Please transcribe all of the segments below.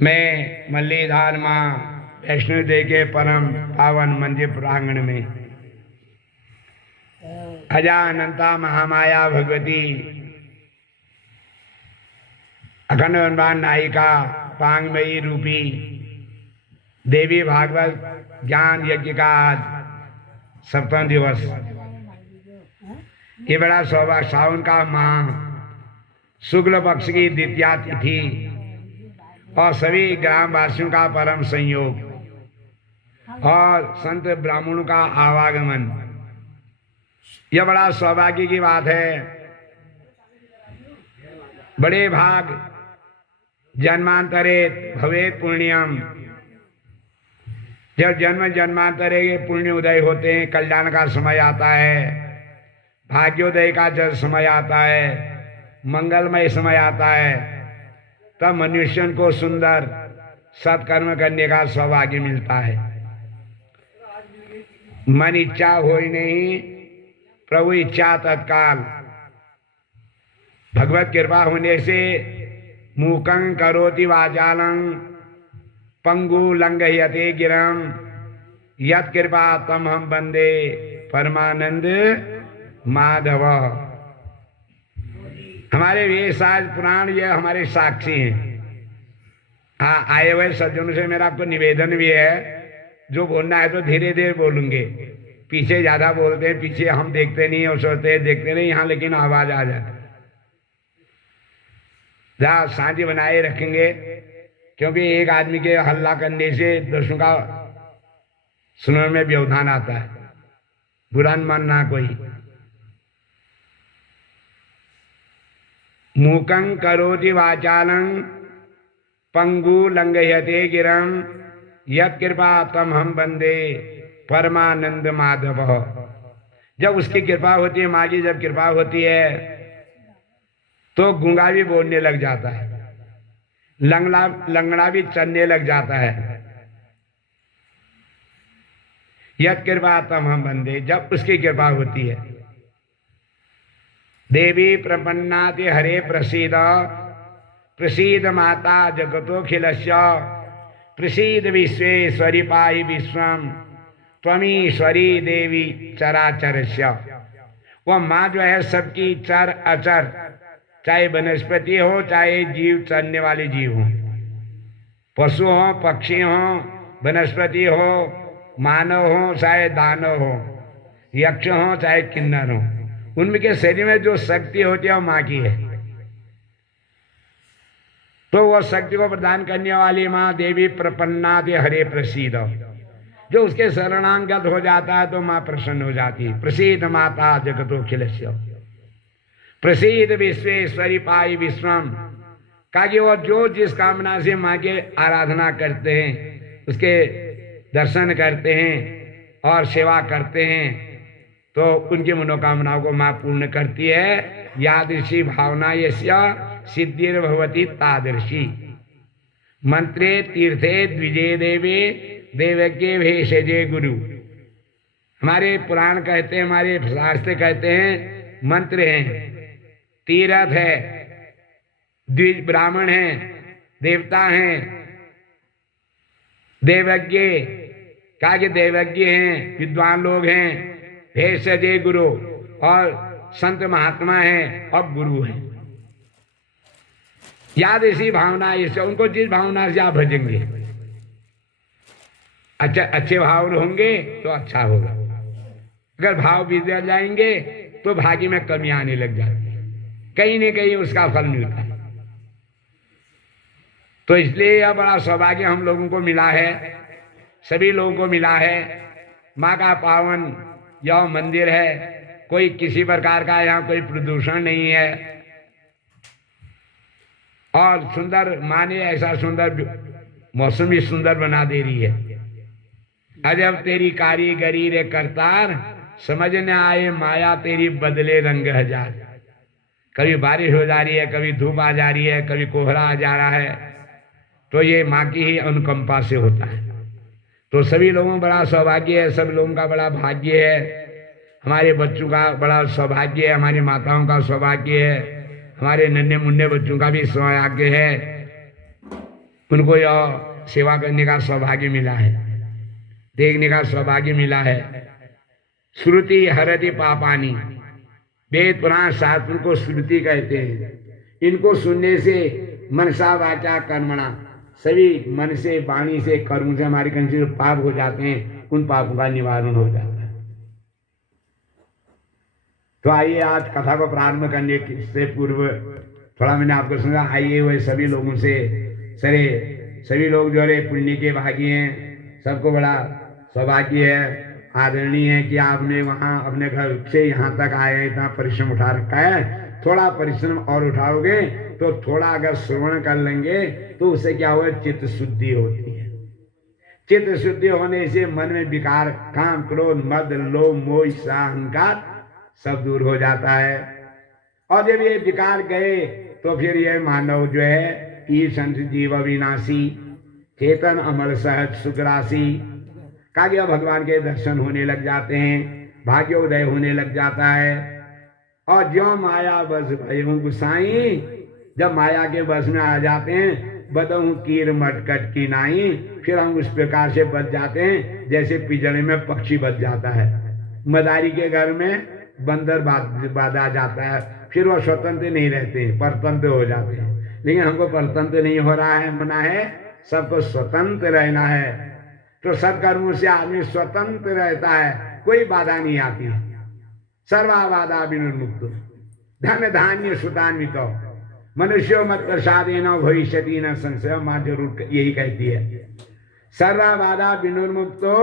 मैं मल्लीधार माँ वैष्णो देवी के परम पावन मंदिर प्रांगण में अजानंता महामाया भगवती अखंड वनवान नायिका पांगमयी रूपी देवी भागवत ज्ञान यज्ञ का आज 7वां दिवस। ये बड़ा सौभाग्य, सावन का माह, शुक्ल पक्ष की द्वितीया तिथि और सभी ग्रामवासियों का परम संयोग और संत ब्राह्मणों का आवागमन, यह बड़ा सौभाग्य की बात है। बड़े भाग जन्मांतरे भवेत पुण्यम, जब जन्म जन्मांतरे के पुण्य उदय होते हैं, कल्याण का समय आता है, भाग्योदय का जब समय आता है, मंगलमय समय आता है, तब मनुष्य को सुंदर सत्कर्म करने का सौभाग्य मिलता है। मन इच्छा होई नहीं, प्रभु इच्छा तत्काल। भगवत कृपा होने से मूकं करोति वाचालं पंगु लंघयते गिरं यत् कृपा तम हम बंदे परमानंद माधव। हमारे वेद शास्त्र पुराण ये हमारे साक्षी हैं। हाँ, आए हुए सज्जनों से मेरा आपको निवेदन भी है, जो बोलना है तो धीरे धीरे बोलूंगे। पीछे ज्यादा बोलते हैं, पीछे हम देखते नहीं और सोचते हैं देखते नहीं, यहाँ लेकिन आवाज आ जाती है। जहाँ शांति बनाए रखेंगे, क्योंकि एक आदमी के हल्ला करने से दूसरों का सुनने में व्यवधान आता है। बुरा न मानना कोई। मूकं करोति वाचालं पंगु लंघयते गिरं यत् कृपा तम हम बंदे परमानंद माधव। जब उसकी कृपा होती है, माँ की जब कृपा होती है, तो गूंगा भी बोलने लग जाता है, लंगड़ा भी चलने लग जाता है। यत् कृपा तम हम बंदे, जब उसकी कृपा होती है। देवी प्रपन्नाति हरे प्रसीद, प्रसीद माता जगतोखिलस्य, प्रसीद विश्वेश्वरी पाहि विश्वम त्वमीश्वरी देवी चराचरस्य। वह माँ जो है सबकी चर अचर, चाहे वनस्पति हो, चाहे जीव चरने वाले जीव हो, पशु हो, पक्षी हो, वनस्पति हो, मानव हो, चाहे दानव हो, यक्ष हो, चाहे किन्नर हो, उनके शरीर में जो शक्ति होती है वो माँ की है। तो वह शक्ति को प्रदान करने वाली माँ देवी प्रपन्नाति हरे प्रसीद, जो उसके शरणांगत हो जाता है तो माँ प्रसन्न हो जाती है। प्रसीद माता जगतोखिलस्य, प्रसीद विश्वेश्वरी पाई विश्वम। कहा कि वो जो जिस कामना से माँ के आराधना करते हैं, उसके दर्शन करते हैं और सेवा करते हैं, तो उनकी मनोकामनाओं को माँ पूर्ण करती है। यादृशी भावना यस्या सिद्धिर्भवति तादृशी। मंत्रे तीर्थे द्विजे देवे देवज्ञे भेषजे गुरु। हमारे पुराण कहते हैं, हमारे शास्त्र कहते हैं, मंत्र हैं, तीर्थ है, द्विज ब्राह्मण हैं, देवता हैं, देवज्ञ, कहा कि देवज्ञ हैं, विद्वान लोग हैं, भेषजे गुरु, और संत महात्मा हैं और गुरु हैं। याद इसी भावना, इससे उनको जिस भावना से आप भजेंगे, अच्छा अच्छे भाव होंगे तो अच्छा होगा। अगर भाव बिगड़ जाएंगे तो भाग्य में कमी आने लग जाती है, कहीं न कहीं उसका फल मिलता है। तो इसलिए यह बड़ा सौभाग्य हम लोगों को मिला है, सभी लोगों को मिला है। माँ का पावन यह मंदिर है, कोई किसी प्रकार का यहाँ कोई प्रदूषण नहीं है, और सुंदर माँ ने ऐसा सुंदर मौसम भी सुंदर बना दे रही है। अजब तेरी कारीगरी रे करतार, समझ न आए माया तेरी बदले रंग हजार। कभी बारिश हो जा रही है, कभी धूप आ जा रही है, कभी कोहरा आ जा रहा है, तो ये माँ की ही अनुकंपा से होता है। तो सभी लोगों का बड़ा सौभाग्य है, सब लोगों का बड़ा भाग्य है। हमारे बच्चों का बड़ा सौभाग्य है, हमारी माताओं का सौभाग्य है, हमारे नन्हे मुन्ने बच्चों का भी सौभाग्य है। उनको यह सेवा करने का सौभाग्य मिला है, देखने का सौभाग्य मिला है। श्रुति हरति पापानी, वेद पुराण शास्त्र को श्रुति कहते हैं। इनको सुनने से मनसा वाचा कर्मणा, सभी मन से वाणी से कर्म से हमारे कहीं से पाप हो जाते हैं, उन पापों का निवारण हो जाता है। तो आइए आज कथा को प्रारंभ करने से पूर्व थोड़ा मैंने आपको सुना, आइए हुए सभी लोगों से सभी लोग जो है पुण्य के भागी हैं, सबको बड़ा सौभाग्य है, आदरणीय है कि आपने वहां अपने घर से यहाँ तक आए, इतना परिश्रम उठा रखा है। थोड़ा परिश्रम और उठाओगे तो थोड़ा अगर श्रवण कर लेंगे तो उससे क्या हुआ, चित्त शुद्धि होती है। चित्त शुद्धि होने से मन में विकार, काम, क्रोध, मद, लोभ, मोह, ईर्ष्या, अहंकार सब दूर हो जाता है। और जब ये विकार गए तो फिर ये मानव जो है ईर्षंत जीव अविनाशी, चेतन अमर सहज सुखराशि का भगवान के दर्शन होने लग जाते हैं, भाग्योदय होने लग जाता है। और जो माया बस भयहूँ गुसाई, जब माया के बस में आ जाते हैं, बदहूँ कीर मटकट की नाई, फिर हम उस प्रकार से बच जाते हैं जैसे पिंजरे में पक्षी बच जाता है। मदारी के घर में बंदर बांधा जाता है, फिर वो स्वतंत्र नहीं रहते हैं, परतंत्र हो जाते हैं। लेकिन हमको परतंत्र नहीं हो रहा है, मना है सबको स्वतंत्र रहना है। तो सत्कर्मों से आदमी स्वतंत्र रहता है, कोई बाधा नहीं आती है। सर्वा बाधा विनिर्मुक्त, धन धान्य सुतान्वित, मनुष्यो मत प्रसादेन भविष्यति न संशय। माँ जरूर यही कहती है, सर्वा बाधा विनिर्मुक्तो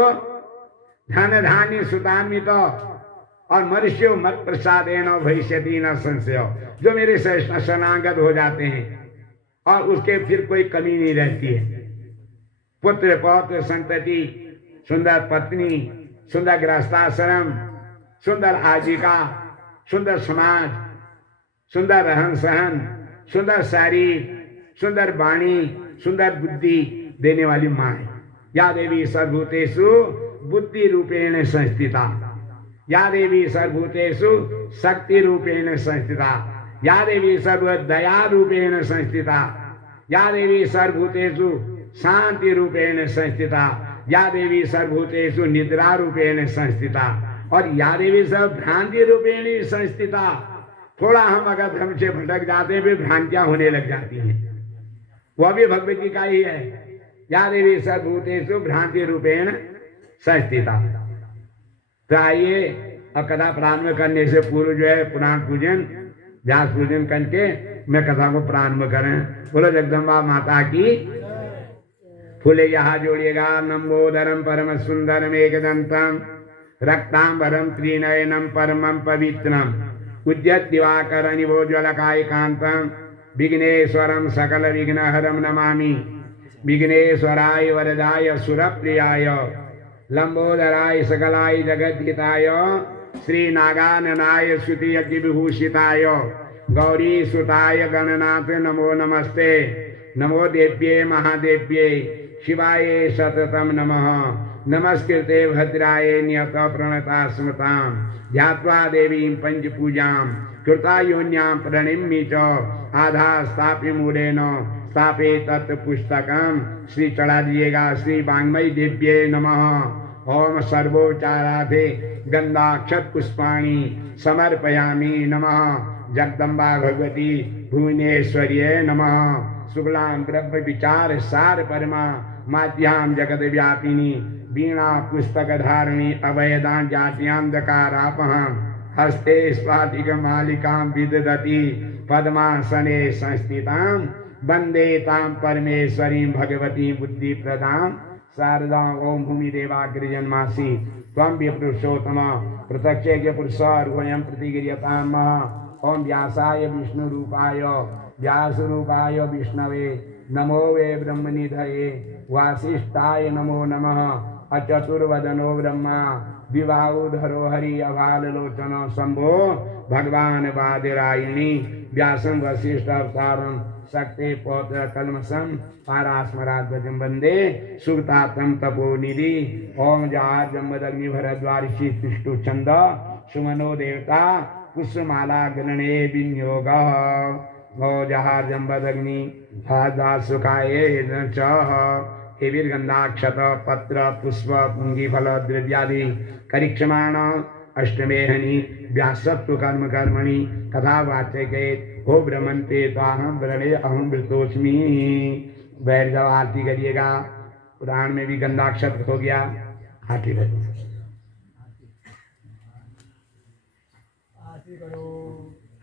धन धान्य सुतान्वित और मनुष्यो मत प्रसादेन भविष्यति न संशय। जो मेरे शरणागत हो जाते हैं और उसके फिर कोई कमी नहीं रहती है, पुत्र पौत्र संतति, सुंदर पत्नी, सुंदर गृहस्थाश्रम, सुंदर आजीविका, सुंदर समाज, सुंदर रहन सहन, सुंदर शरीर, सुंदर वाणी, सुंदर बुद्धि देने वाली माँ है। या देवी सर्वभूतेषु बुद्धि रूपेण संस्थिता, या देवी सर्वभूतेषु शक्ति रूपेण संस्थिता, या देवी सर्व दया रूपेण संस्थिता, या देवी सर्वभूतेषु शांति रूपेण संस्थिता, या देवी सर्वभूतेषु निद्रा रूपेण संस्थिता, और या देवी सब भ्रांति रूपेण संस्थिता। थोड़ा हम अगर धर्म से भटक जाते हैं, फिर भ्रांतियां होने लग जाती हैं, वह भी भगवत जी का ही है। या देवी सर्वभूतेषु भ्रांति रूपेण संस्थिता। तो आइए अब कथा प्रारंभ करने से पूर्व जो है पुराण पूजन, व्यास पूजन करके मैं कथा को प्रारंभ करें। बोलो जगदम्बा माता की। फूले यहाँ जोड़िएगा। नंबोदरम परम सुंदरम एकदंतम रक्तांबरम त्रिनयनम परमं पवित्रम उद्यत दिवाकर निभोज्वलकायकांतम विघ्नेश्वरम सकल विघ्नहरम नमामि। विघ्नेश्वराय वरदाय सुरप्रियाय लंबोदराय सकलाय जगद्धिताय श्री नागाननाय स्तुति यज्ञ विभूषिताय गौरी सुताय गणनाथ नमो नमस्ते। नमो देव्ये महादेव्ये शिवाय सततम नमः। नमस्कृते भद्राय नियत प्रणता स्मृतां ध्यात्वा देवीं पंचपूजां कृता योन्यां प्रणिम्य च आधा स्थापि मूढ़ेन स्थापे तत्पुस्तकम। श्री चढ़ा दिएगा। श्री वाङ्मयी देव्ये नमः। ओम सर्वोपचाराधे गंधाक्षत पुष्पाणि समर्पयामि नमः। जगदम्बा भगवती भुवनेश्वर्ये नमः। शुक्लां ब्रह्म विचार सार परमा माध्यां जगद व्यापिनी वीणा पुस्तक धारिणी अभयदान जात्यांधकारापहं हस्ते स्फाटिक मालिकां विदधति पद्मासने संस्थितां वंदे तां परमेश्वरीं भगवती बुद्धि प्रदां शारदां। ओम भूमिदेवाग्रजन्मासि त्वं विपुरुषोत्तम प्रत्यक्षेज्ञ पुरुषारूढं प्रतिगृह्यतां मः। ओम व्यासाय विष्णुरूपाय व्यासरूपाय विष्णवे नमो वे ब्रह्मनिधये वासिष्ठाय नमो नमः। अचतुर्वदनो ब्रह्मा विवाहुधरो हरि अभालोचनो शंभो भगवान वादिरायणी व्यासं वसिष्ठ अवतारं शक्ति पौत्र कलमसं पारास्मराध्वजं वंदे सुगतातं तपोनिधि। ओम जहाज जम्बदग्नि भरद्वारिषि तिष्ठु छंद सुमनो देवता पुष्पमाला गणने विनियोग। जहार जम्बदग्नि भादा सुखाये गंधाक्षत पत्र पुष्प पुंगी फल द्रव्यादि करिक्षमाण अष्टमेहनि व्यासत्व कर्म कर्मणि कथा वाच्य हो ब्रह्मंते ताहम व्रणे अहम वृतोस्मी। बैठ जाओ, आरती करिएगा। पुराण में भी गंधाक्षत हो गया। आरती करो।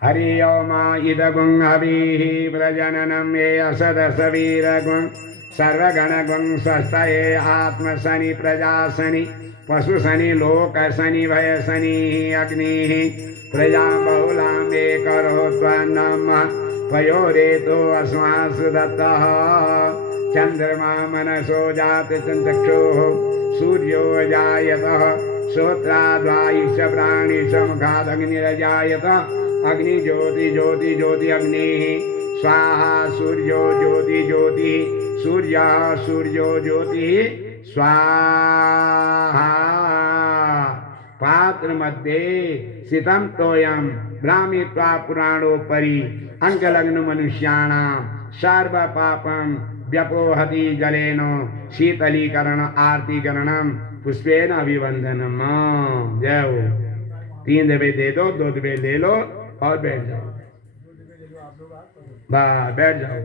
हरि ओम इदगुं हविः प्रजननं ये असदसवीरगुं सर्वगणगुं स्वस्तये आत्मशनि प्रजाशनि पशुशनि लोकशनि भयशनि अग्निः प्रजा बहुलां मे करो त्वन्नमः पयोरेतो अस्मासु दत्तः चन्द्रमा मनसो जातचक्षुः सूर्यो जायतः श्रोत्राद्वायुश्च प्राणिश्च मुखादग्निरजायत अग्नि ज्योति ज्योति ज्योति अग्निः स्वाहा सूर्यो ज्योति ज्योति सूर्यः सूर्यो ज्योति स्वाहा। पात्र मध्ये सितम तोयम ब्राह्मित्वा पुराणोपरि अंकलग्न मनुष्याणां सर्व पापम व्यपोहति जलेन शीतलीकरण आरतीकरणम पुष्पेन अभिवंदनम। जय हो। 3 दबे दे दो, 2 दबे ले लो और बैठ जाओ। बैठ जाओ।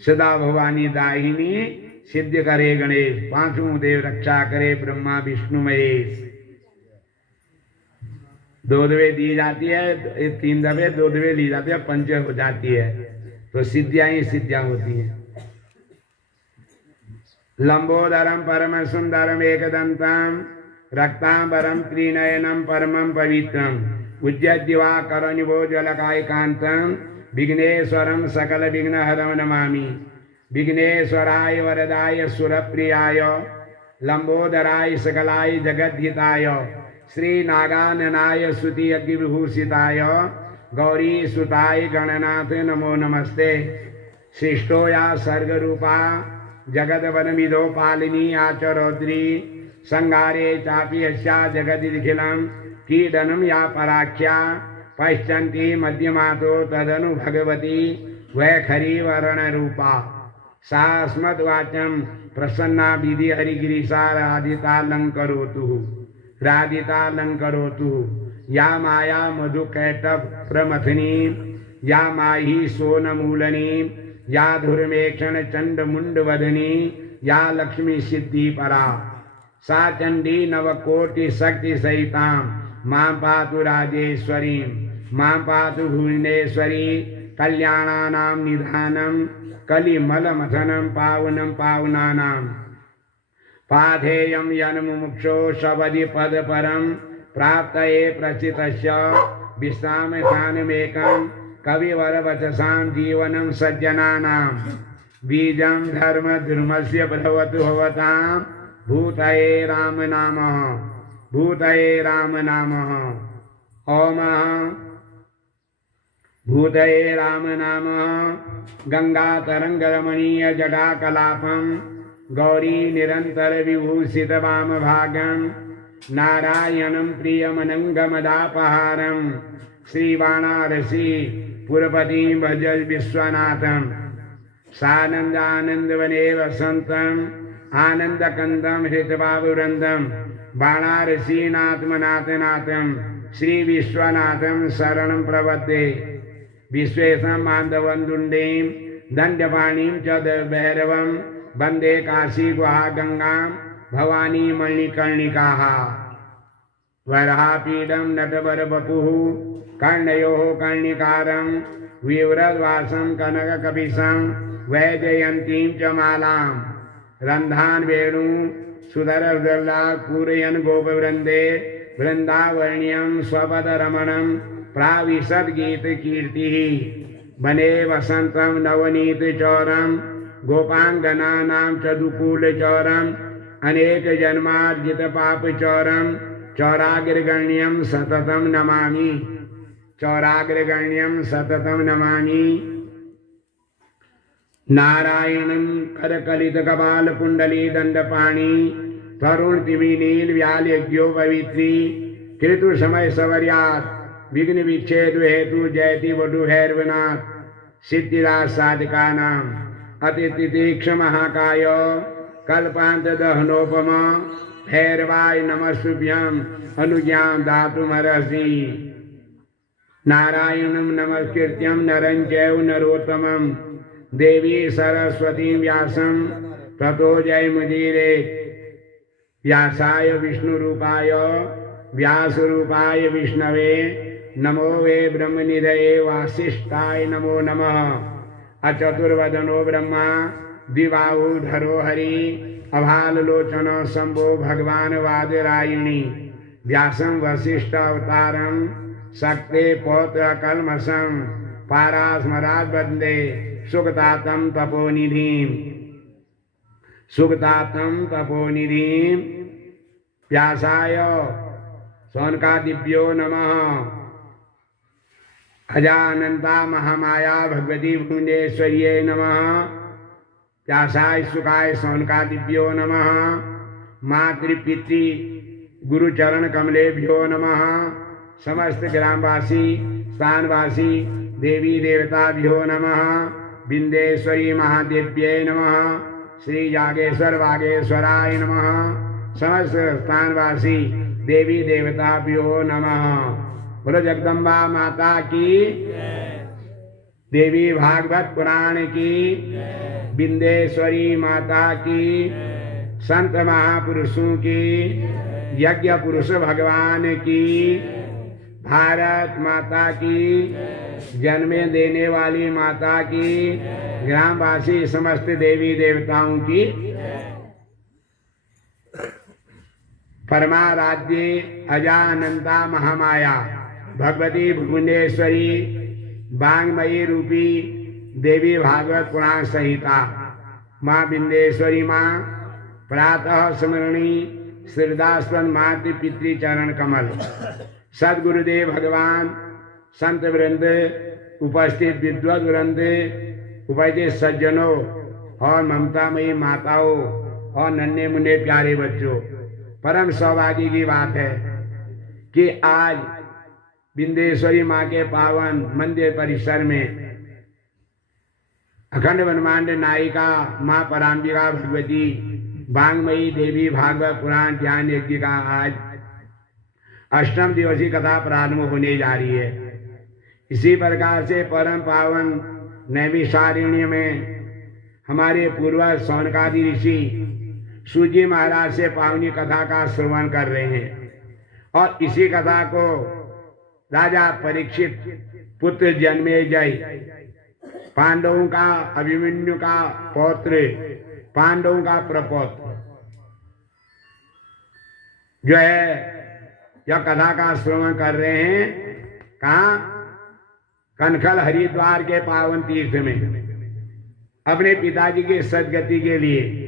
सदा भवानी दाहिनी सिद्ध करे गणेश, 5 देव रक्षा करे ब्रह्मा विष्णु महेश। 2 दबे दी जाती है, 3 दबे 2 दबे ली जाती है, 5 हो जाती है, तो सिद्धियां ही सिद्धियां होती हैं। लंबोदरम परम सुंदरम एकदंतम रक्तांबरम त्रिनयनम परमं पवित्रम उज्जद्दिवाकरनिभो जलकायकांतम विघ्नेश्वरम सकल विघ्नहरम नमामि। विघ्नेश्वराय वरदाय सुरप्रियाय लंबोदराय सकलाय जगद्धिताय श्री नागाननाय स्तुति अग्निविभूषिताय गौरी सुताय गणनाथ नमो नमस्ते। सृष्टो या सर्गरूपा जगद्वनमिदो पालिनी आचरौद्री संगारे चापि यस्या जगदिखिलं कीडनं या पराख्या पश्यन्ति मध्यमातो तदनु भगवती वैखरी वर्ण रूपा सा अस्मद्वाचं प्रसन्ना विधि हरिगिरीशा राधितालंकरोतु या माया मधुकैटभ प्रमथनी या माही सोनमूलनी या धुर्मेक्षण चंड मुंड वदनी या लक्ष्मी सिद्धि परा सा चंडी नवकोटि शक्ति सहितां मां पातु राजेश्वरी मां पातु भुवनेश्वरी कल्याणानां निधानं कलिमलमथनं पावनं पावनानां पाथेयं यन्मुमुक्षो शबदि पदपरं प्राप्तये प्रचितस्य विश्रामस्थानमेकं कविवरवचसां जीवनं सज्जनानां बीजं धर्मधर्मस्य भवतु भवतां भूतये राम नामः भूतये राम नामः ओम भूतये राम नामः गंगा तरंग रमणीय जटा कलापं गौरी निरंतर विभूषित वाम भागं नारायणं प्रियमनंगमदापहारं श्रीवाणारसी पुरपति भज विश्वनाथं सानंदानंदवने वसंतं आनंदकंदं हृतभाववृंदं बाणारसीनाथमनाथनाथं श्री विश्वनाथं शरणं प्रपद्ये विश्वेशं माधवंदुंडीं दंडपाणिं च भैरवं वंदे काशी गुहा गंगां भवानी मणिकर्णिकाः वरापीडं नटवरवपुः कर्णयोः कर्णिकारं विव्रतवासं कनककपिशं वैजयन्तीं च मालां रन्धान् वेणुं सुधरवदला पूरयन् गोपवृन्दे वृन्दावण्यं स्वपदरमणं प्राविशद्गीतकीर्तिः वने वसन्तं नवनीतचौरं गोपाङ्गनानां च दुकूलचौरम् अनेकजन्मार्जितपापचौरं चौराग्रगण्यं सततं नमामि चौराग्रगण्यं सततं नमामि। नारायणं करकलितकपालकुण्डली दण्डपाणि तरुणतिमिनीलव्यालयज्ञो पवित्री कृतु समय सवर्यात विघ्न विच्छेद हेतु जयति वधु हैर्वनाथ सिद्धिराज साधका नाम अति तितीक्ष महाकाय कल्पांत दहनोपम भैरवाय नमस्तुभ्यं अनुज्ञां दातुमर्हसि नारायणं नमस्कृत्यं नरं चैव नरोत्तमं देवी सरस्वती व्यासं ततो जयमुदीरयेत् व्यासाय विष्णुरूपाय व्यासरूपाय विष्णवे नमो वे ब्रह्मनिधये वासिष्ठाय नमो नमः अचतुर्वदनो ब्रह्मा द्विबाहुधरो हरि अभाललोचन शंभो भगवान वादरायिणी व्यासं वसिष्ठ अवतारं शक्ते पौत्र कल्मषं पारास्मरात् वन्दे सुखदातं तपोनिधिं व्यासाय सौनकादिभ्यो नमः अजानन्ता महामाया भगवती भुवनेश्वर्यै नमः व्यासाय सुखाय सौनकादिभ्यो नमः मातृपितृ गुरुचरण कमलेभ्यो नमः समस्त ग्रामवासी स्थानवासी देवी देवताभ्यो नमः बिंदेश्वरी महादेव्यै नमः श्री जागेश्वर वागेश्वराय नमः समस्त स्थानवासी देवी देवताभ्यो नमः। बोलो जगदम्बा माता की, देवी भागवत पुराण की, बिंदेश्वरी माता की, संत महापुरुषों की, यज्ञ पुरुष भगवान की, भारत माता की, जन्मे देने वाली माता की, ग्रामवासी समस्त देवी देवताओं की, परमाराध्य अजानंता महामाया भगवती भुवनेश्वरी बांगमयी रूपी देवी भागवत पुराण संहिता माँ बिंदेश्वरी माँ प्रातः स्मरणी श्रद्धास्पद मातृ पितृ चरण कमल सदगुरुदेव भगवान संत वृंद उपस्थित विद्वत वृंद उपस्थित सज्जनों और ममतामयी माताओं और नन्हे मुन्ने प्यारे बच्चों, परम सौभाग्य की बात है कि आज बिंदेश्वरी माँ के पावन मंदिर परिसर में अखंड ब्रह्मांड नायिका माँ पराम्बिका भगवती बांगमयी देवी भागवत पुराण ज्ञान यज्ञ का आज अष्टम दिवसीय कथा प्रारंभ होने जा रही है। इसी प्रकार से परम पावन नैमिषारण्य में हमारे पूर्वज सौनकादि ऋषि सूजी महाराज से पावनी कथा का श्रवण कर रहे हैं और इसी कथा को राजा परीक्षित पुत्र जन्मेजय पांडवों का अभिमन्यु का पौत्र पांडवों का प्रपौत्र जो है यह कथा का श्रवण कर रहे हैं। कहाँ? कनखल हरिद्वार के पावन तीर्थ में अपने पिताजी की सदगति के लिए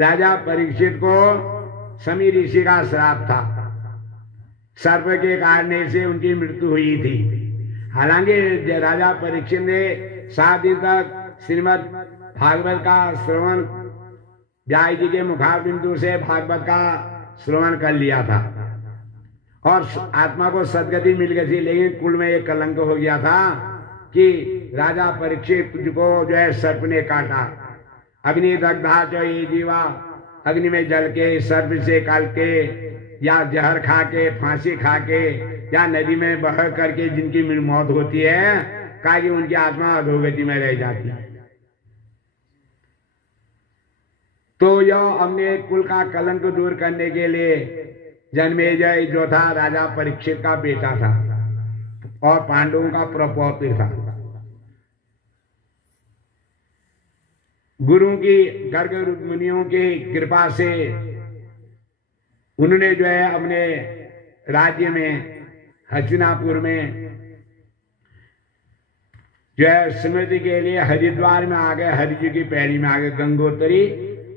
राजा परीक्षित को समी ऋषि का श्राप था। सर्प के काटने से उनकी मृत्यु हुई थी। हालांकि राजा परीक्षित ने 7 दिन तक श्रीमद् भागवत का श्रवण व्यास जी के मुखारबिंदु से भागवत का श्रवण कर लिया था और आत्मा को सदगति मिल गई थी, लेकिन कुल में एक कलंक हो गया था कि राजा परीक्षित को जो है सर्प ने काटा। अग्नि दग्धा जो ये जीवा, अग्नि में जल के सर्प से काट के या जहर खा के फांसी खा के या नदी में बह करके जिनकी मौत होती है, कहा कि उनकी आत्मा अधोगति में रह जाती है। तो यह हमने कुल का कलंक दूर करने के लिए जन्मेजय जो था राजा परीक्षित का बेटा था और पांडवों का प्रपौत्र था। गुरु की गर्ग मुनियों की कृपा से उन्होंने जो है अपने राज्य में हस्तिनापुर में जो है स्मृति के लिए हरिद्वार में आ गए, हरि जी की पैड़ी में आ गए, गंगोत्री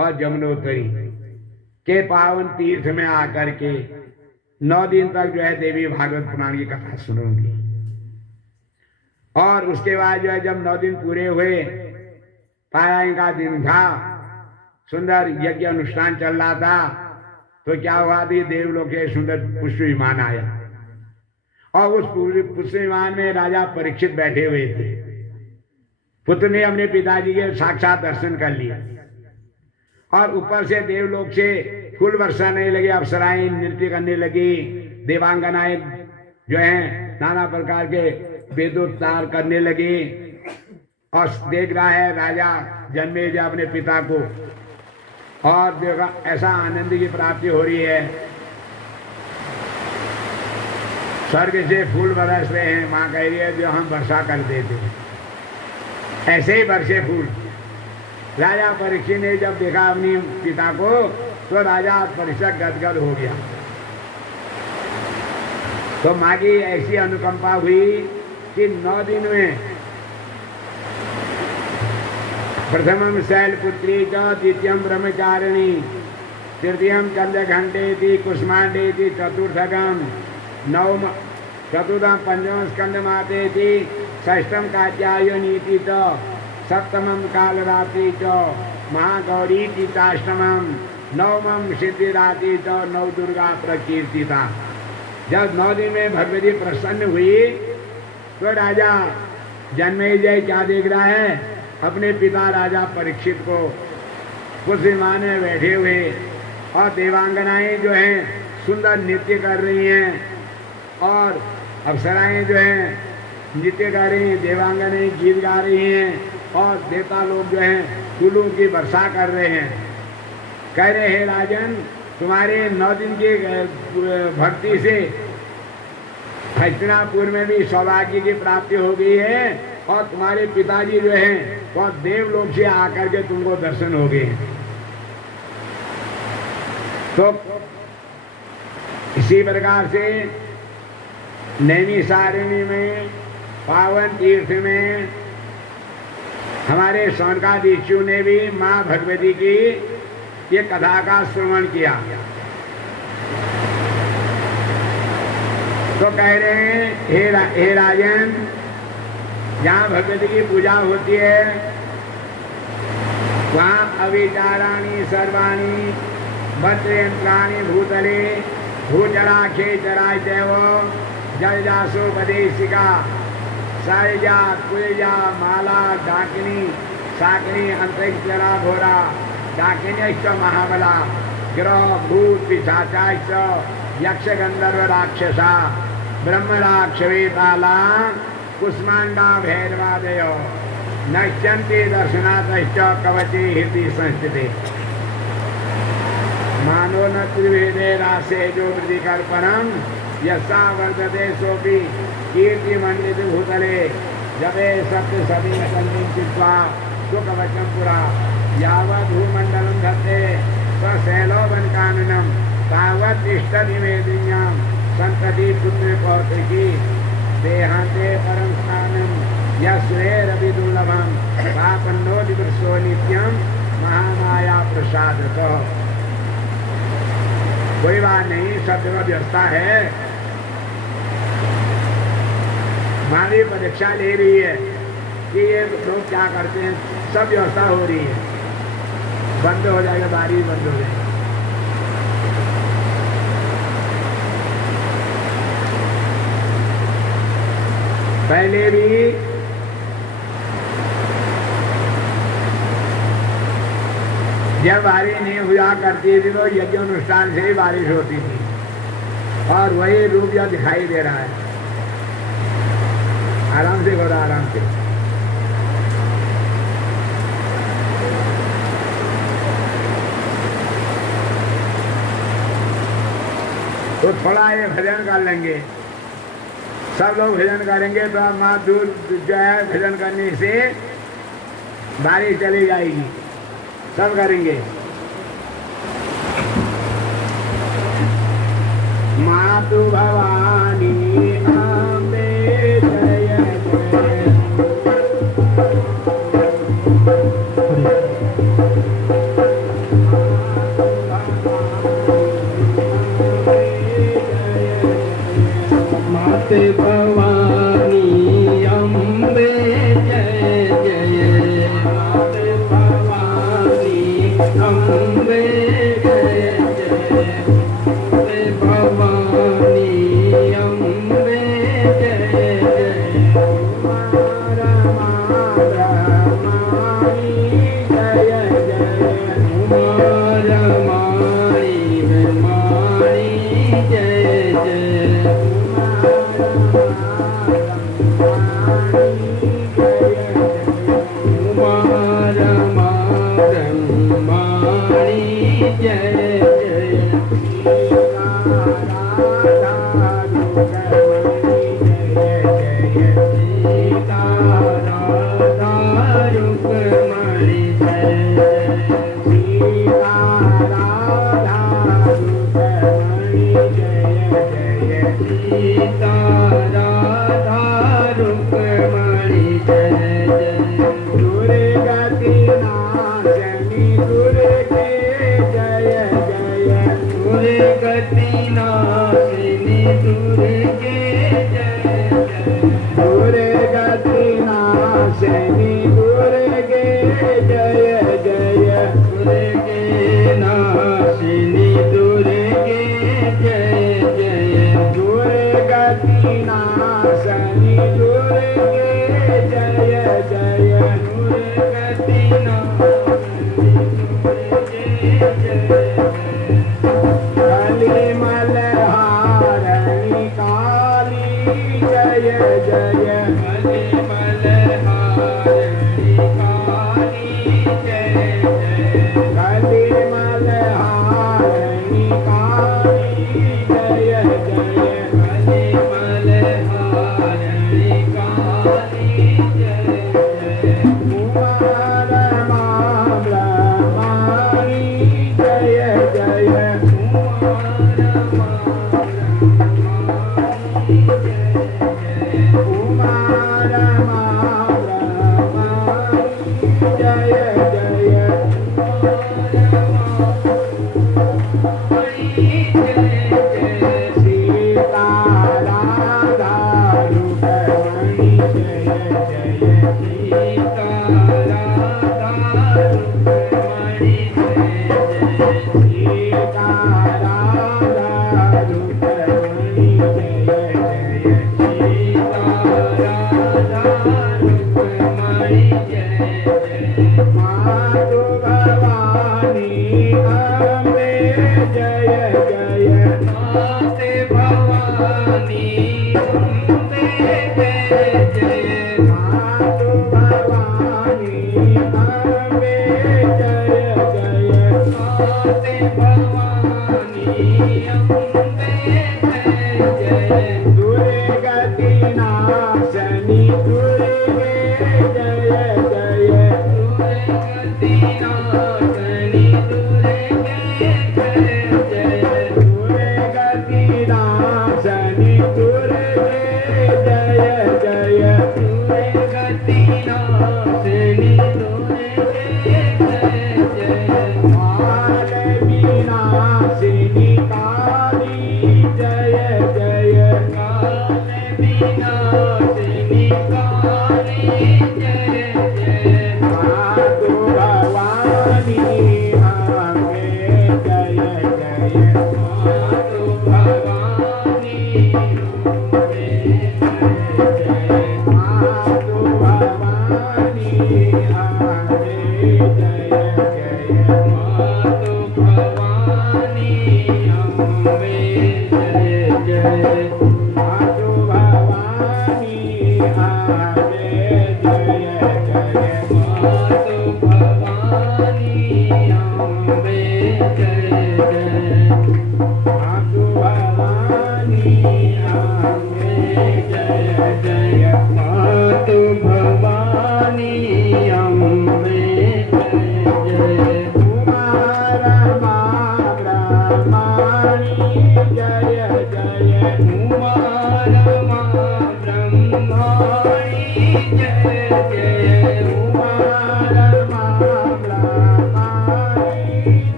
और जमुनोत्री के पावन तीर्थ में आकर के 9 दिन तक जो है देवी भागवत पुराण की कथा सुनूंगी। और उसके बाद जो है जब 9 दिन पूरे हुए, पारायण का दिन था, सुंदर यज्ञ अनुष्ठान चल रहा था, तो क्या हुआ थी, देवलोक के सुंदर पुष्प विमान आया और उस पुष्प विमान में राजा परीक्षित बैठे हुए थे। पुत्र ने अपने पिताजी के साक्षात दर्शन कर लिया और ऊपर से देवलोक से फूल बरसाने लगे, अप्सराएं नृत्य करने लगी, देवांगनाएं जो हैं नाना प्रकार के वेदोच्चार करने लगी और देख रहा है राजा जन्मेजय अपने पिता को और देखा ऐसा आनंद की प्राप्ति हो रही है। स्वर्ग से फूल बरस रहे हैं, माँ कह रही है जो हम वर्षा कर देते ऐसे ही बरसे फूल। राजा परीक्षित ने जब देखा अपनी पिता को तो राजा परीक्षित गदगद हो गया। तो माँ की ऐसी अनुकंपा हुई कि 9 दिन में प्रथमम शैलपुत्री च, द्वितीयम ब्रह्मचारिणी, तृतीयम चंद्रघंटेति कुष्मांडेति, चतुर्थकम नवम, चतुर्थम पंचम स्कंदमातेति, षष्ठम कात्यायनीति च, सप्तमम कालरात्रि च, महागौरीति चाष्टमम, नवमम सिद्धिरात्रि च, नव दुर्गा प्रकीर्तिता। जब 9 दिन में भगवती प्रसन्न हुई तो राजा जन्मेजय क्या देख रहा है, अपने पिता राजा परीक्षित को कुछ विमान में बैठे हुए और देवांगनाएं जो हैं सुंदर नृत्य कर रही हैं और अप्सराएं जो हैं नृत्य कर रही हैं, देवांगनाएं गीत गा रही हैं और देवता लोग जो हैं फूलों की वर्षा कर रहे हैं। कह रहे हैं राजन, तुम्हारे 9 दिन की भक्ति से हस्तिनापुर में भी सौभाग्य की प्राप्ति हो गई है और तुम्हारे पिताजी जो हैं वह देवलोक से आकर के तुमको दर्शन हो गए। तो इसी प्रकार से नैमिषारण्य में पावन तीर्थ में हमारे शौनकादिक्षु ने भी माँ भगवती की ये कथा का श्रवण किया। तो कह रहे हैं हे राजन, जहाँ भगवती की पूजा होती है वहाँ अविचाराणी सर्वाणी भद्रयंत्राणी भूतले भूचरा खेचरा चैव जलजासोपदेशिका सारिजा कुलजा माला डाकिनी साकिनी अंतरिक्षरा घोरा डाकिन्यश्च महाबला ग्रह भूत पिशाचाश्च यक्ष गंधर्व राक्षसा ब्रह्म राक्षवेताला कुष्मांडा भैरवादयो नश्यन्ति दर्शनातश्च कवचे हृदि संस्थिते मानो न त्रिवेदे रासे जो प्रतिकल्पनम यस्सा वर्तते सोपि कीर्तिमंडित भूतले जबे सत्य सदी कल्पिं चित्वा सुकवचम पुरा यावत् भूमंडलं धत्ते सशैलोवन काननम तावत् तिष्ठति वेदिन्यां संतति पुत्र पौत्रिकी देहांते परम स्थानम यस्वेरपि दुर्लभम पापन्नो दिवसो नित्यम महामाया प्रसादतो। कोई बात नहीं, सब जगह व्यवस्था है। हमारी परीक्षा ले रही है कि ये लोग क्या करते हैं, सब व्यवस्था हो रही है। बंद हो जाएगा, बारिश बंद हो जाएगी। पहले भी जब बारिश नहीं हुआ करती थी तो यज्ञ अनुष्ठान से ही बारिश होती थी और वही रूप यह दिखाई दे रहा है। आराम से बोला, आराम से। तो थोड़ा ये भजन कर लेंगे, सब लोग भजन करेंगे तो माँ दूर जो है भजन करने से बारिश चली जाएगी। सब करेंगे। मातु भवानी अम्बे जय जय, माते भवानी अम्बे जय जय, माते भवानी अम्बे जय जय।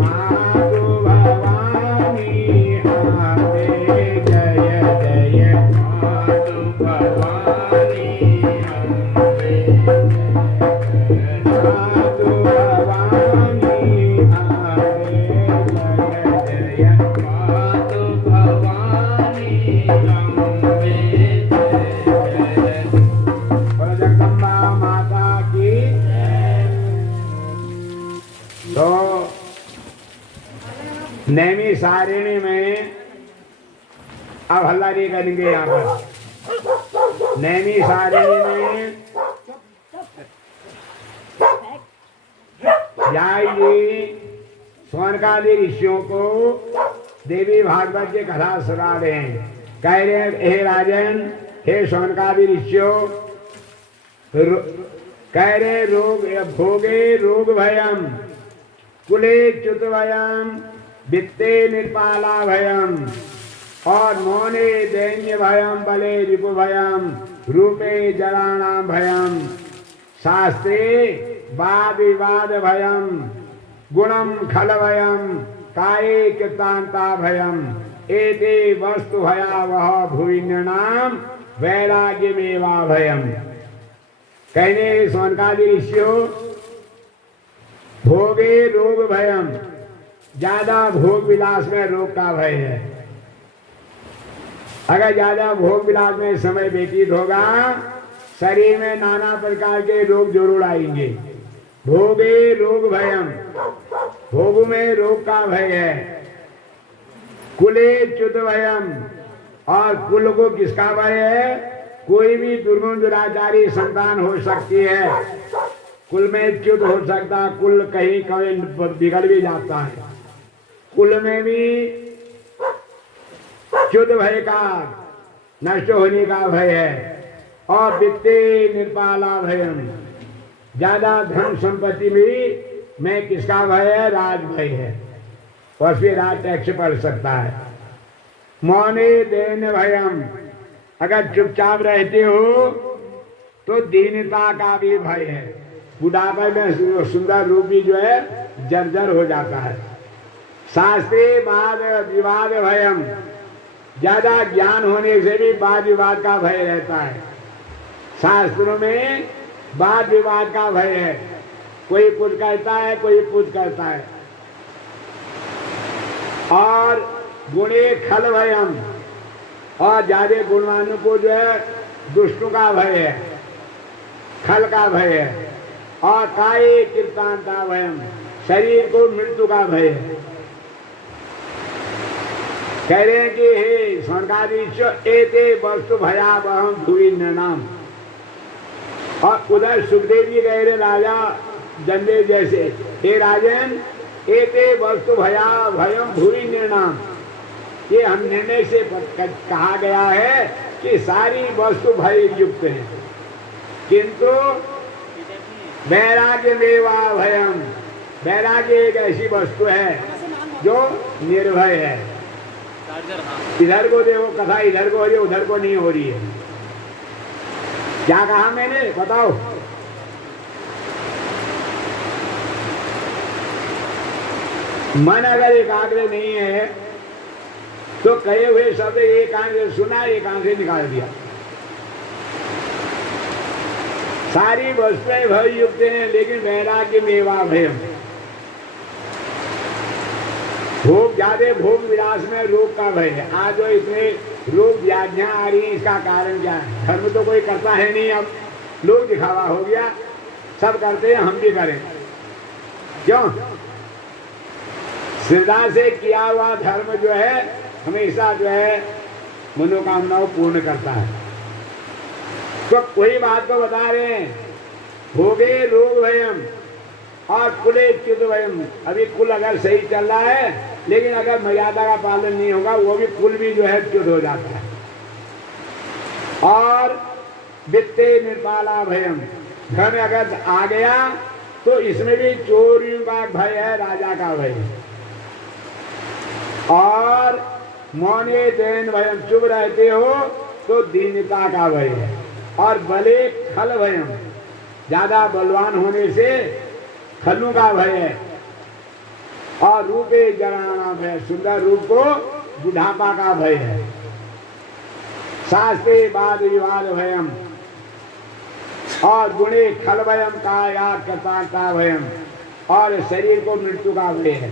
मातु भवानी हमें जगदम्बा माता की। तो नैमी सारिणी में अब हल्ला नहीं करेंगे यहाँ पर। नैमी सारिणी में जाइए सोनकादि ऋषियों को देवी भागवत की कथा सुना रहे हैं। कह रहे हैं हे राजन, हे सोनकादि ऋषियों, कह रहे रोग भोगे रोग भयम, कुले च्युत भयम, वित्ते निर्पाला भयम, और मौने दैन्य भयम, बले रिपु भयम, रूपे जराणाम भयम, शास्त्रे वाद विवाद भयम, गुणम खल भयम, काये कृतांता भयम, एते वस्तु भयावह भूइन्यनाम वैराग्यमेवा भयम। कहने सोनकादि ऋषियों, भोगे रोग भयम, ज्यादा भोग विलास में रोग का भय है। अगर ज्यादा भोग विलास में समय व्यतीत होगा, शरीर में नाना प्रकार के रोग जरूर आएंगे। भोगे रोग भयम, भोग में रोग का भय है। कुले च्युत भयम, और कुल को किसका भय है? कोई भी दुर्गुण दुराचारी संतान हो सकती है, कुल में च्युत हो सकता, कुल कहीं कहीं बिगड़ भी जाता है। कुल में भी च्युत भय का, नष्ट होने का भय है। और वित्ते निर्पाला भयम, ज्यादा धन संपत्ति में किसका भय है? राज भय है, और फिर राज टैक्स पड़ सकता है। मौने देन भयम, अगर चुपचाप रहते हो तो दीनता का भी भय है। बुढ़ापे में सुंदर रूप भी जो है जर्जर हो जाता है। शास्त्रे वाद विवाद भयम, ज्यादा ज्ञान होने से भी वाद विवाद का भय रहता है। शास्त्रों में वाद विवाद का भय है, कोई कुछ कहता है, कोई कुछ कहता है। और गुणे खल भयम, और ज्यादा गुणवानों को जो है दुष्टों का भय है, खल का भय है। और काये कृतांता भयम, शरीर को मृत्यु का भय है। कह रहे हैं कि हे स्वर्गाधीश, एते वस्तु भयावहम भूइन्यनाम। और उधर सुखदेव जी कह रहे राजा जनमेजय जैसे, हे राजन, एते वस्तु भयम भूइन्यनाम, ये हम निर्णय से कहा गया है कि सारी वस्तु भय युक्त है, किंतु वैराग्य मेवा भयम, वैराग्य एक ऐसी वस्तु है जो निर्भय है। इधर को देखो कथा, इधर को हो रही है, उधर को नहीं हो रही है। क्या कहा मैंने, बताओ? मन अगर एकाग्र नहीं है तो कहे हुए शब्द एक आंख से सुना, एक आंख से निकाल दिया। सारी वस्तुएं भय युक्त हैं, लेकिन वैराग्य मेवा भयम, भोग ज्यादा भोग विलास में रोग का भय है। आज जो इतने रोग व्याधियां आ रही हैं, इसका कारण क्या है? धर्म तो कोई करता है नहीं, अब लोग दिखावा हो गया, सब करते हैं, हम भी करें। क्यों? श्रद्धा से किया हुआ धर्म जो है हमेशा जो है मनोकामनाओं पूर्ण करता है। तो कोई बात को बता रहे हैं, भोगे रोग भयम और कुले च्युत भयम। अभी कुल अगर सही चल रहा है, लेकिन अगर मर्यादा का पालन नहीं होगा, वो भी कुल भी जो है च्युत हो जाता है। और वित्ते निर्पाला भयम, धन अगर आ गया तो इसमें भी चोरियों का भय है, राजा का भय। और मौने देन भयम, चुप रहते हो तो दीनता का भय है। और बले खल भयम, ज्यादा बलवान होने से खलों का भय है। और रूपे जराना भय, सुंदर रूप को बुढ़ापा का भय है। शास्त्रे वाद विवाद भयम, और गुणे खल भयम, काया कृतांता भयम, और शरीर को मृत्यु का भय है।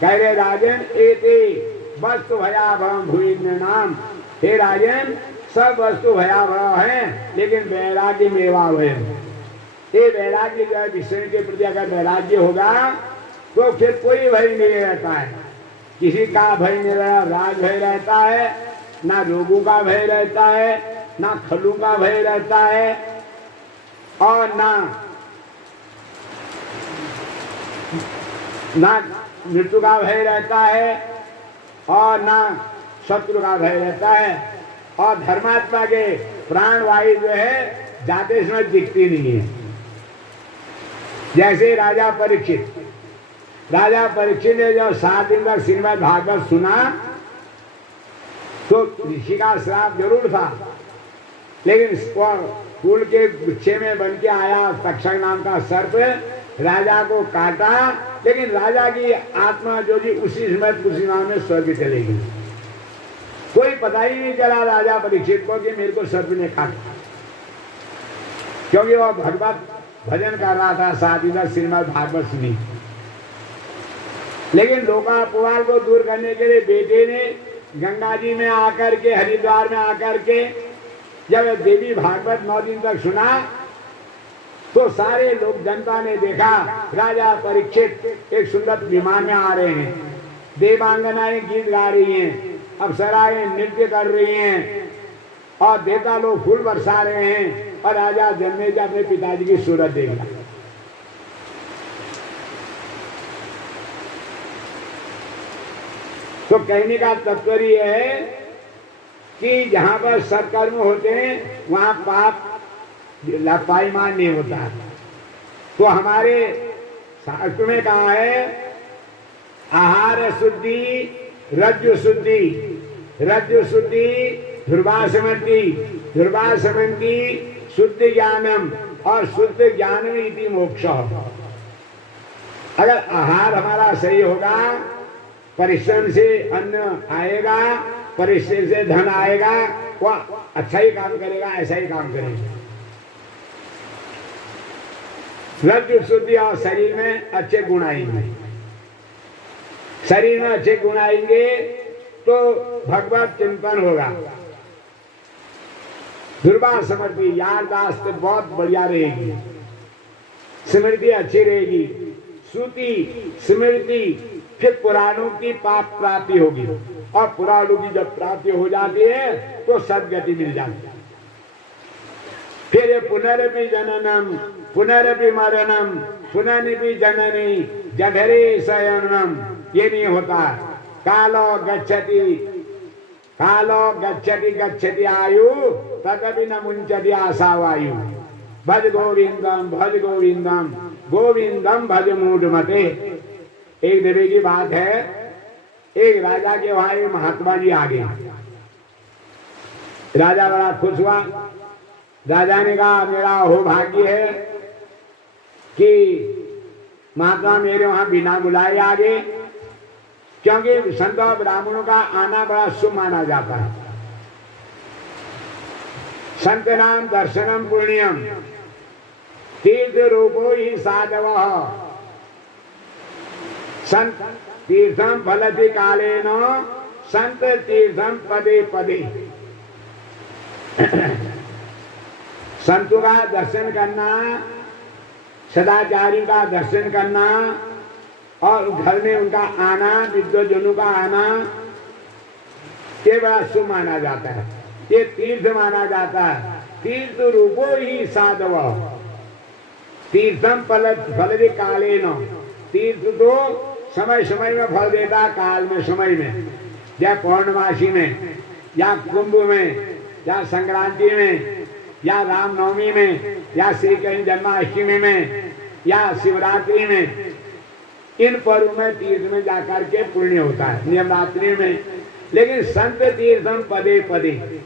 कह रहे राजन, एते वस्तु भयावह भूमि नाम। हे राजन, सब वस्तु भयावह है, लेकिन वैराग्य मेवा हुए। ये वैराग्य जो है विषय के प्रति अगर वैराग्य होगा तो फिर कोई भय नहीं रहता है। किसी का भय नहीं रहता, राज भय रहता है, ना रोगों का भय रहता है, ना खलू का भय रहता है, और ना मृत्यु का भय रहता है, और ना शत्रु का भय रहता है। और धर्मात्मा के प्राण वायु जो है जाते समय दिखती नहीं है। जैसे राजा परीक्षित ने जब 7 दिन तक श्रीमद् भागवत सुना तो ऋषि का श्राप जरूर था, लेकिन फूल के गुच्छे में बन के आया तक्षक नाम का सर्प, राजा को काटा, लेकिन राजा की आत्मा जो जी उसी समय उसी नाम में स्वर्ग चली गई। कोई पता ही नहीं चला राजा परीक्षित को कि मेरे को सर्प ने काटा, क्योंकि वो भगवत भजन कर रहा था, 7 दिन तक श्रीमद् भागवत सुनी। लेकिन लोकापवाद को दूर करने के लिए बेटे ने गंगा जी में आकर के, हरिद्वार में आकर के जब देवी भागवत 9 दिन तक सुना तो सारे लोग, जनता ने देखा राजा परीक्षित एक सुंदर विमान में आ रहे हैं, देवांगनाएं गीत गा रही हैं, अप्सराएं नृत्य कर रही हैं, और देवता लोग फूल बरसा रहे हैं, और राजा जन्मेजय अपने पिताजी की सूरत देख रहा। तो कहने का तात्पर्य यह है कि जहां पर सत्कर्म होते हैं वहां पाप पाईमान नहीं होता। तो हमारे शास्त्र में कहा है आहार शुद्धि, रज्जु शुद्धि, रज्जु शुद्धि ध्रुवासमंती, ध्रुवासमंती शुद्ध ज्ञानम, और शुद्ध ज्ञानम इति मोक्ष। अगर आहार हमारा सही होगा, परिश्रम से अन्न आएगा, परिश्रम से धन आएगा, वह अच्छा ही काम करेगा, ऐसा ही काम करेगा। रज्जु शुद्धि, और शरीर में अच्छे गुण आएंगे, शरीर में अच्छे गुण आएंगे तो भगवत चिंतन होगा। ध्रुवा स्मृति, याददाश्त बहुत बढ़िया रहेगी, स्मृति अच्छी रहेगी, श्रुति स्मृति, फिर पुराणों की पाप प्राप्ति होगी, और पुराणों की जब प्राप्ति हो जाती है तो सदगति मिल जाती है। फिर ये पुनरपि जननम पुनरपि मरणम पुनरपि जननी जठरे शयनम, ये नहीं होता। कालो गच्छति गच्छति आयु तदपि न मुंचति आशावायु। भज गोविंदम गोविंदम भज मूढ़मते। एक देवी की बात है, एक राजा के वहां एक महात्मा जी आ गए। राजा बड़ा खुश हुआ। राजा ने कहा मेरा हो भाग्य है कि महात्मा मेरे वहां बिना बुलाए आ गए, क्योंकि संत और ब्राह्मणों का आना बड़ा शुभ माना जाता है। संत नाम दर्शनम पुण्यम तीर्थ रूपो ही साधव। संत तीर्थम फलति कालेन संत तीर्थम पदे पदे। संतों का दर्शन करना, सदाचारी का दर्शन करना, और घर में उनका आना, विद्वजनों का आना, ये बड़ा शुभ माना जाता है, ये तीर्थ माना जाता है। तीर्थ रूपो ही साधव। तीर्थम फलति कालेन, तीर्थ तो समय समय में फल देता, काल में समय में, या पौर्णमासी में, या कुंभ में, या संक्रांति में, या रामनवमी में, या श्री कृष्ण जन्माष्टमी में, या शिवरात्रि में, इन पर्व में तीर्थ में जाकर के पुण्य होता है, नवरात्रि में। लेकिन संत तीर्थम पदे पदे,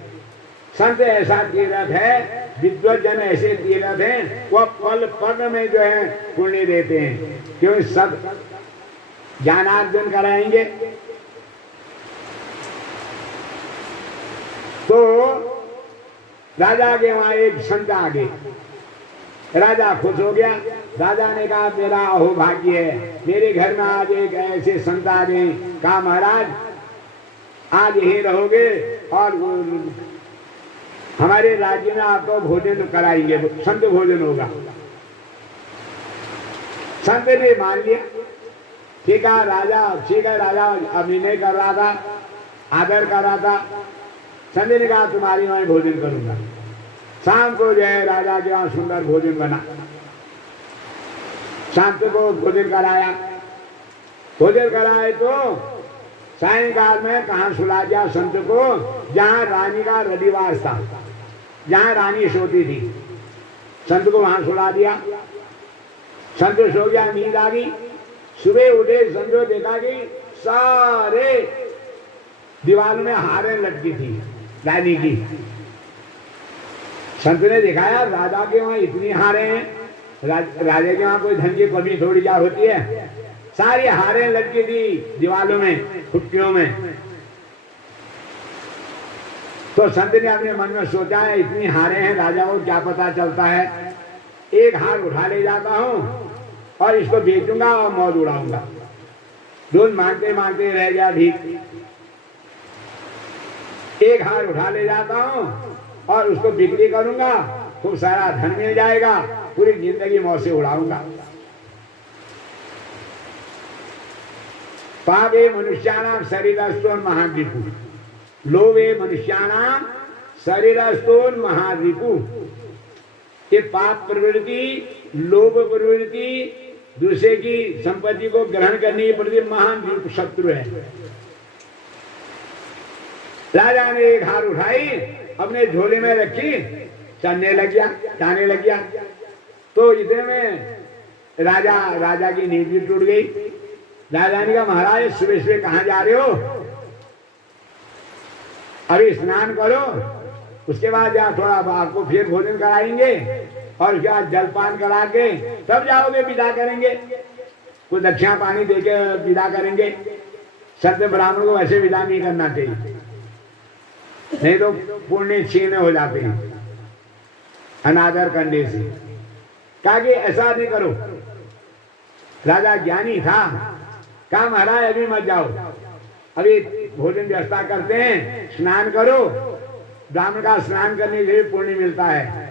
संत ऐसा तीर्थ है, विद्वजन ऐसे तीर्थ हैं, वह पल पल में जो है पुण्य देते हैं। क्यों? सब ज्ञानार्जन कराएंगे। तो राजा के वहां एक संत आ गए। राजा खुश हो गया। राजा ने कहा मेरा अहो भाग्य है, मेरे घर में आज एक ऐसे संत आ गए। कहा महाराज आज यहीं रहोगे और हमारे राज्य में आपको भोजन कराएंगे, संत भोजन होगा। संत ने मान लिया, ठीक है राजा अभिनय कर रहा था, आदर कर रहा था। संत ने कहा तुम्हारी वहां भोजन करूंगा। शाम को जो है राजा के वहां सुंदर भोजन बना, शाम को भोजन कराया। भोजन कराए तो सायंकाल में कहा सुला दिया संत को, जहां रानी का रविवास था, जहां रानी सोती थी, संत को वहां सुला दिया। संत सो गया, नींद आ गई। सुबह उठे, संत को देखा कि सारे दीवारों में हारें लटकी थी रानी की। संत ने देखा यार राजा के वहां इतनी हारें हैं, राजा के वहां कोई धन की कमी थोड़ी क्या होती है, सारी हारें लटकी थी दीवारों में, खुट्टियों में। तो संत ने अपने मन में सोचा है इतनी हारें हैं, राजा को क्या पता चलता है, एक हार उठा ले जाता हूं और इसको बेचूंगा और मौज उड़ाऊंगा। रोज मांगते मांगते रह गया भीख। एक हार उठा ले जाता हूं और उसको बिक्री करूंगा, खूब सारा धन मिल जाएगा, पूरी जिंदगी मौज से उड़ाऊंगा। पापे मनुष्याणाम शरीरस्थोन महारिपु, लोभे मनुष्याणाम शरीरस्थोन महारिपु। ये पाप प्रवृत्ति, लोभ प्रवृत्ति, दूसरे की संपत्ति को ग्रहण करने के प्रति महान शत्रु है। राजा ने एक हार उठाई, अपने झोले में रखी, चलने लग गया, जाने लग गया। तो इतने में राजा की नींद भी टूट गई। राजा ने कहा महाराज सुबह सुबह कहाँ जा रहे हो, अभी स्नान करो, उसके बाद यहाँ थोड़ा आपको फिर भोजन कराएंगे और उसके बाद जलपान करा के तब जाओगे, विदा करेंगे, कुछ दक्षिणा पानी देके विदा करेंगे। सत्य ब्राह्मण को ऐसे विदा नहीं करना चाहिए, नहीं तो पुण्य छीन हो जाते हैं अनादर करने से। कहा कि ऐसा नहीं करो। राजा ज्ञानी था, कहा महाराज अभी मत जाओ, अभी भोजन व्यवस्था करते हैं, स्नान करो। ब्राह्मण का स्नान करने से पुण्य मिलता है,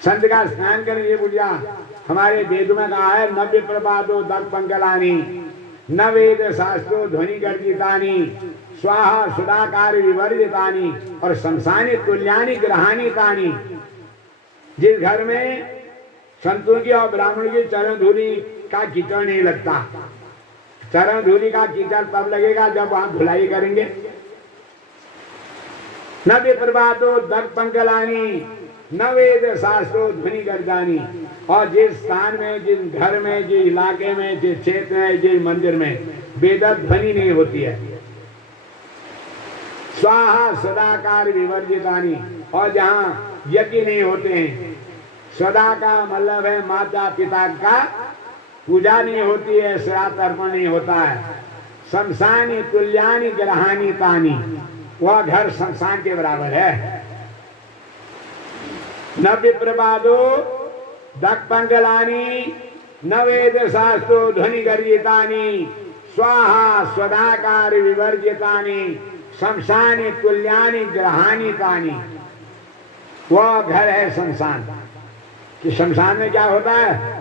संत का स्नान करने से पूजा। हमारे वेद में कहा है न विप्रपादो दग पंकलानी, न वेद शास्त्रो ध्वनि गर्जितानी, स्वाहा सुदाकार विवर्जितानी और शमशानी तुल्यानी ग्रहानी तानी। जिस घर में संतों की और ब्राह्मण की चरण धूलि का कीचड़ नहीं लगता, चरण धूलि का कीचड़ तब लगेगा जब वहां धुलाई करेंगे। न विप्रपादो दग पंकलानी, न वेद शास्त्रो ध्वनि गर्जानी। और जिस स्थान में, जिस घर में, जिस इलाके में, जिस क्षेत्र में, जिस मंदिर में वेद ध्वनि नहीं होती है, स्वाहा सदाकार विवर्जितानी, और जहाँ यज्ञ नहीं होते हैं, सदा का मतलब है माता पिता का पूजा नहीं होती है, श्राद्ध अर्पण नहीं होता है। शमशानी तुल्यानी ग्रहानी तानी, वह घर शमशान के बराबर है। न विप्रपादो दग पंकलानी, न वेद शास्त्रो ध्वनि गर्जितानी, स्वाहा स्वदाकार विवर्जितानी, शमशानी तुल्यानी ग्रहानी तानी। वह घर है शमशान। कि शमशान में क्या होता है,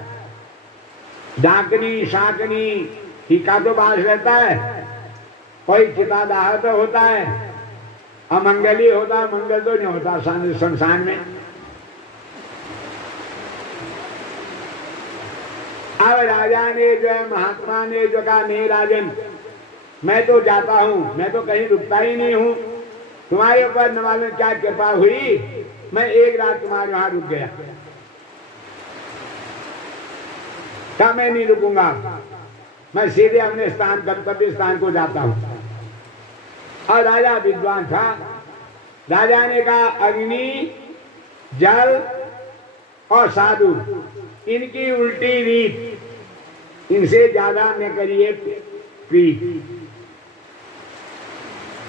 डाकनी शाकनी ही का तो बास रहता है, कोई चितादाह तो होता है, अमंगली होता, मंगल तो नहीं होता शमशान में। अब राजा ने जो है, महात्मा ने जो कहा नहीं राजन, मैं तो जाता हूं, मैं तो कहीं रुकता ही नहीं हूं, तुम्हारे ऊपर न मालूम क्या कृपा हुई, मैं एक रात तुम्हारे वहां रुक गया। क्या मैं नहीं रुकूंगा, मैं सीधे अपने स्थान, गंतव्य स्थान को जाता हूं। और राजा विद्वान था। राजा ने कहा अग्नि, जल और साधु, इनकी उल्टी रीत, इनसे ज्यादा न करिए प्रीत।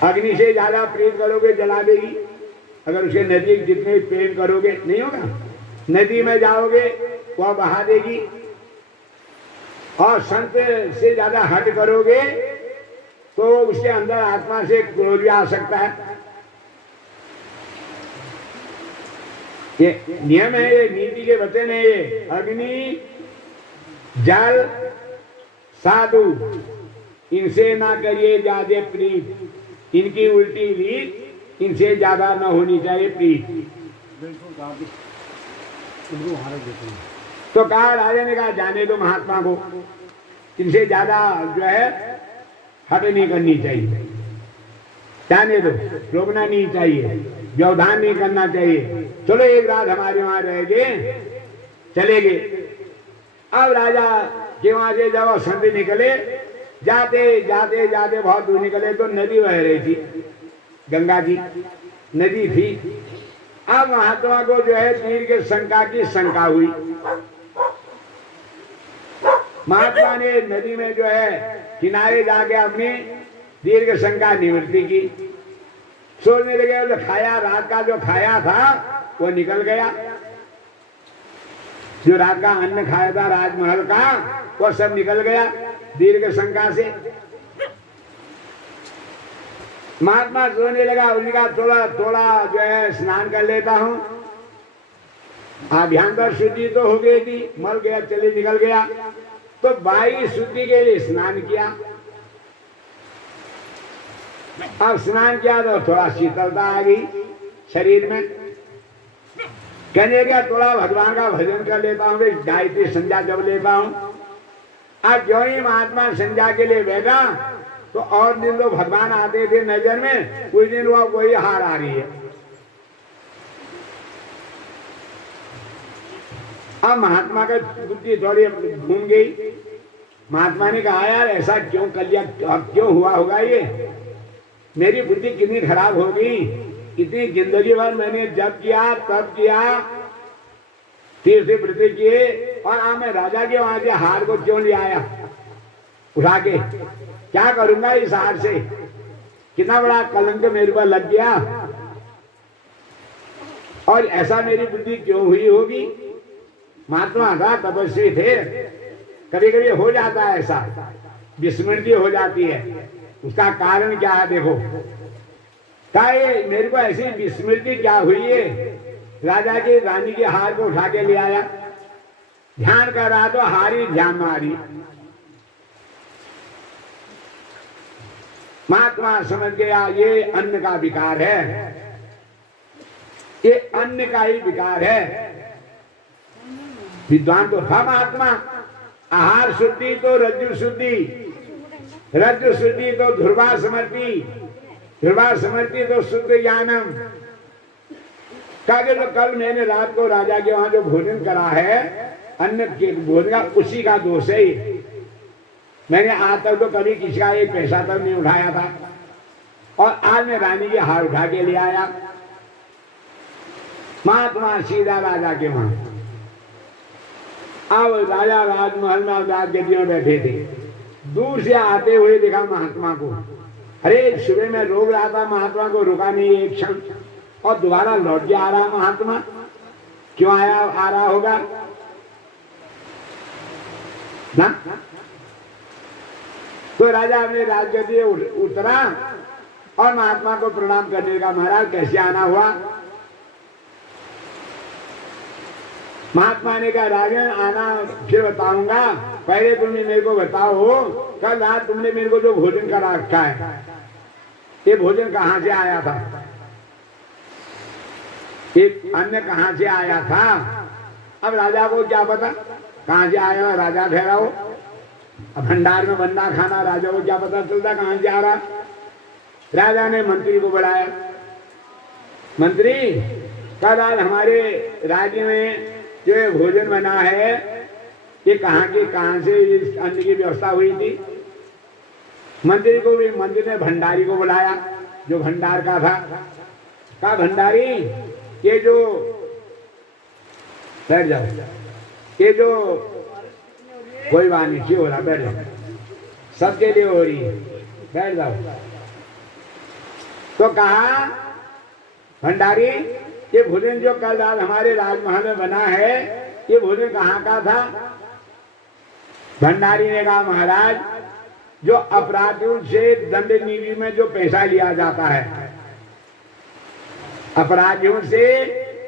अग्नि से ज्यादा प्रेम करोगे जला देगी, अगर उसके नजदीक जितने प्रेम करोगे नहीं होगा। नदी में जाओगे वह बहा देगी, और संत से ज्यादा हट करोगे तो उसके अंदर आत्मा से क्रोध भी आ सकता है। ये नियम है, ये नीति के वचन है। ये अग्नि, जल, साधु, इनसे ना करिए ज्यादा प्रीत, इनकी उल्टी रीत, इनसे ज्यादा न होनी चाहिए प्रीत। तो कहा, राजा ने कहा जाने दो महात्मा को, इनसे ज्यादा जो है हट नहीं करनी चाहिए, जाने दो, रोकना नहीं चाहिए, व्यवधान नहीं करना चाहिए। चलो एक रात हमारे वहां रहेंगे, चले गए। अब राजा के वहां से जब संत निकले, जाते जाते जाते बहुत दूर निकले तो नदी बह रही थी, गंगा जी नदी थी। अब महात्मा को जो है तीर के शंका की शंका हुई। महात्मा ने नदी में जो है किनारे जाके अपनी दीर्घ शंका निवृत्ति की। सोचने लगे, जो खाया रात का जो खाया था वो निकल गया, जो रात का अन्न खाया था राजमहल का वो सब निकल गया दीर्घ शंका से। महात्मा सोने लगा, उनका थोड़ा थोड़ा जो है स्नान कर लेता हूं, आभ्यंतर शुद्धि तो हो गई थी, मल गया चले निकल गया, तो बाह्य शुद्धि के लिए स्नान किया। अब स्नान किया तो थोड़ा शीतलता आ गई शरीर में। कहने लगा थोड़ा भगवान का भजन कर लेता हूँ, गायत्री संध्या जब लेता हूँ। अब जो ही महात्मा संध्या के लिए बैठा तो और दिन तो भगवान आते थे नजर में, कुछ दिन वो वही हार आ रही है। अब महात्मा का बुद्धि थोड़ी घूम गई। महात्मा ने कहा, यार ऐसा क्यों कर लिया, क्यों हुआ होगा ये, मेरी बुद्धि कितनी खराब हो गई, इतनी जिंदगी भर मैंने जब किया तब किया, तीर्थ व्रत किए, और आज मैं राजा के वहां से हार को क्यों ले आया उठा के, क्या करूंगा इस हार से, कितना बड़ा कलंक मेरे पर लग गया, और ऐसा मेरी बुद्धि क्यों हुई होगी। महात्मा था, तपस्वी थे, कभी कभी हो जाता है ऐसा, विस्मृति हो जाती है। उसका कारण क्या है देखो, क्या ये मेरे को ऐसी विस्मृति क्या हुई है, राजा की रानी के हार को उठा के ले आया, ध्यान कर रहा तो हारी ध्यान मारी। महात्मा समझ गया ये अन्न का विकार है, ये अन्न का ही विकार है। विद्वान तो था महात्मा, आहार शुद्धि तो रज्जु शुद्धि, रज्जु शुद्धि तो ध्रुवा समर्पी, ध्रुवा समर्पी तो शुद्ध ज्ञानम। कल मैंने रात को राजा के वहां जो भोजन करा है, अन्न के भोजन का, उसी का दोष है। मैंने आज तक तो कभी किसी का एक पैसा तक नहीं उठाया था, और आज मैं रानी के हार उठा के ले आया। महात्मा सीधा राजा के वहां, अब राजा राजमहल में राजगद्दी में बैठे थे, दूर से आते हुए देखा महात्मा को। अरे सुबह में रोक रहा था महात्मा को, रुका नहीं एक क्षण, और दोबारा लौट के आ रहा महात्मा। क्यों आ रहा होगा ना। तो राजा अपने राजगद्दी उतरा और महात्मा को प्रणाम करने का, महाराज कैसे आना हुआ। महात्मा ने कहा, राजन आना फिर बताऊंगा, पहले तुमने मेरे को बताओ, कल रात तुमने मेरे को जो भोजन करा रखा है, ये भोजन कहाँ से आया था, ये अन्न कहाँ से आया था। अब राजा को क्या पता कहाँ से आया, राजा ठहरा हो, अब भंडार में बंदा खाना, राजा को क्या पता चलता कहाँ से आ रहा। राजा ने मंत्री को बुलाया, मंत्री कल आज हमारे राज्य में जो भोजन बना है, ये कहाँ से इस अन्न की व्यवस्था हुई थी। मंत्री को भी, मंत्री ने भंडारी को बुलाया जो भंडार का था। कहा, भंडारी ये जो, बैठ जाओ, ये जो, कोई बात नहीं, क्यों हो रहा, बैठ जाओ, सबके लिए हो रही है, बैठ जाओ। तो कहा, भंडारी ये भोजन जो कल रात हमारे राजमहल में बना है, ये भोजन कहाँ का था। भंडारी ने कहा, महाराज जो अपराधियों से दंड नीति में जो पैसा लिया जाता है, अपराधियों से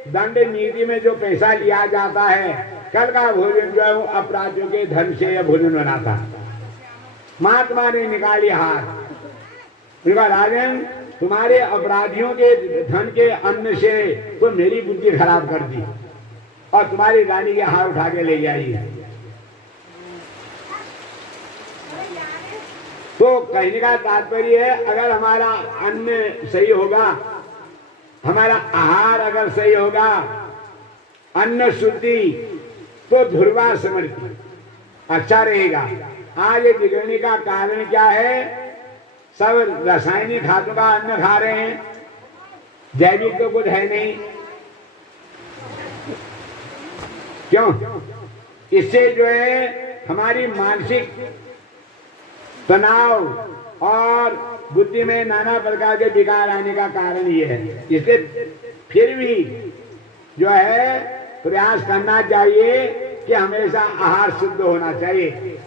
दंड नीति में जो पैसा लिया जाता है, कल का भोजन जो है वो अपराधियों के धन से यह भोजन बना था। महात्मा ने निकाली हाथ, राजन तुम्हारे अपराधियों के धन के अन्न से तो मेरी बुद्धि खराब कर दी और तुम्हारी रानी के हाथ उठा के ले जाइए। तो कहने का तात्पर्य है, अगर हमारा अन्न सही होगा, हमारा आहार अगर सही होगा, अन्न शुद्धि, तो ध्रुवा समृद्धि अच्छा रहेगा। आज ये बिगड़ने का कारण क्या है? सब रासायनिक खादों का अन्न खा रहे हैं, जैविक तो कुछ है नहीं। क्यों? इससे जो है हमारी मानसिक तनाव और बुद्धि में नाना प्रकार के विकार आने का कारण ये है। इसलिए फिर भी जो है प्रयास करना चाहिए कि हमेशा आहार शुद्ध होना चाहिए।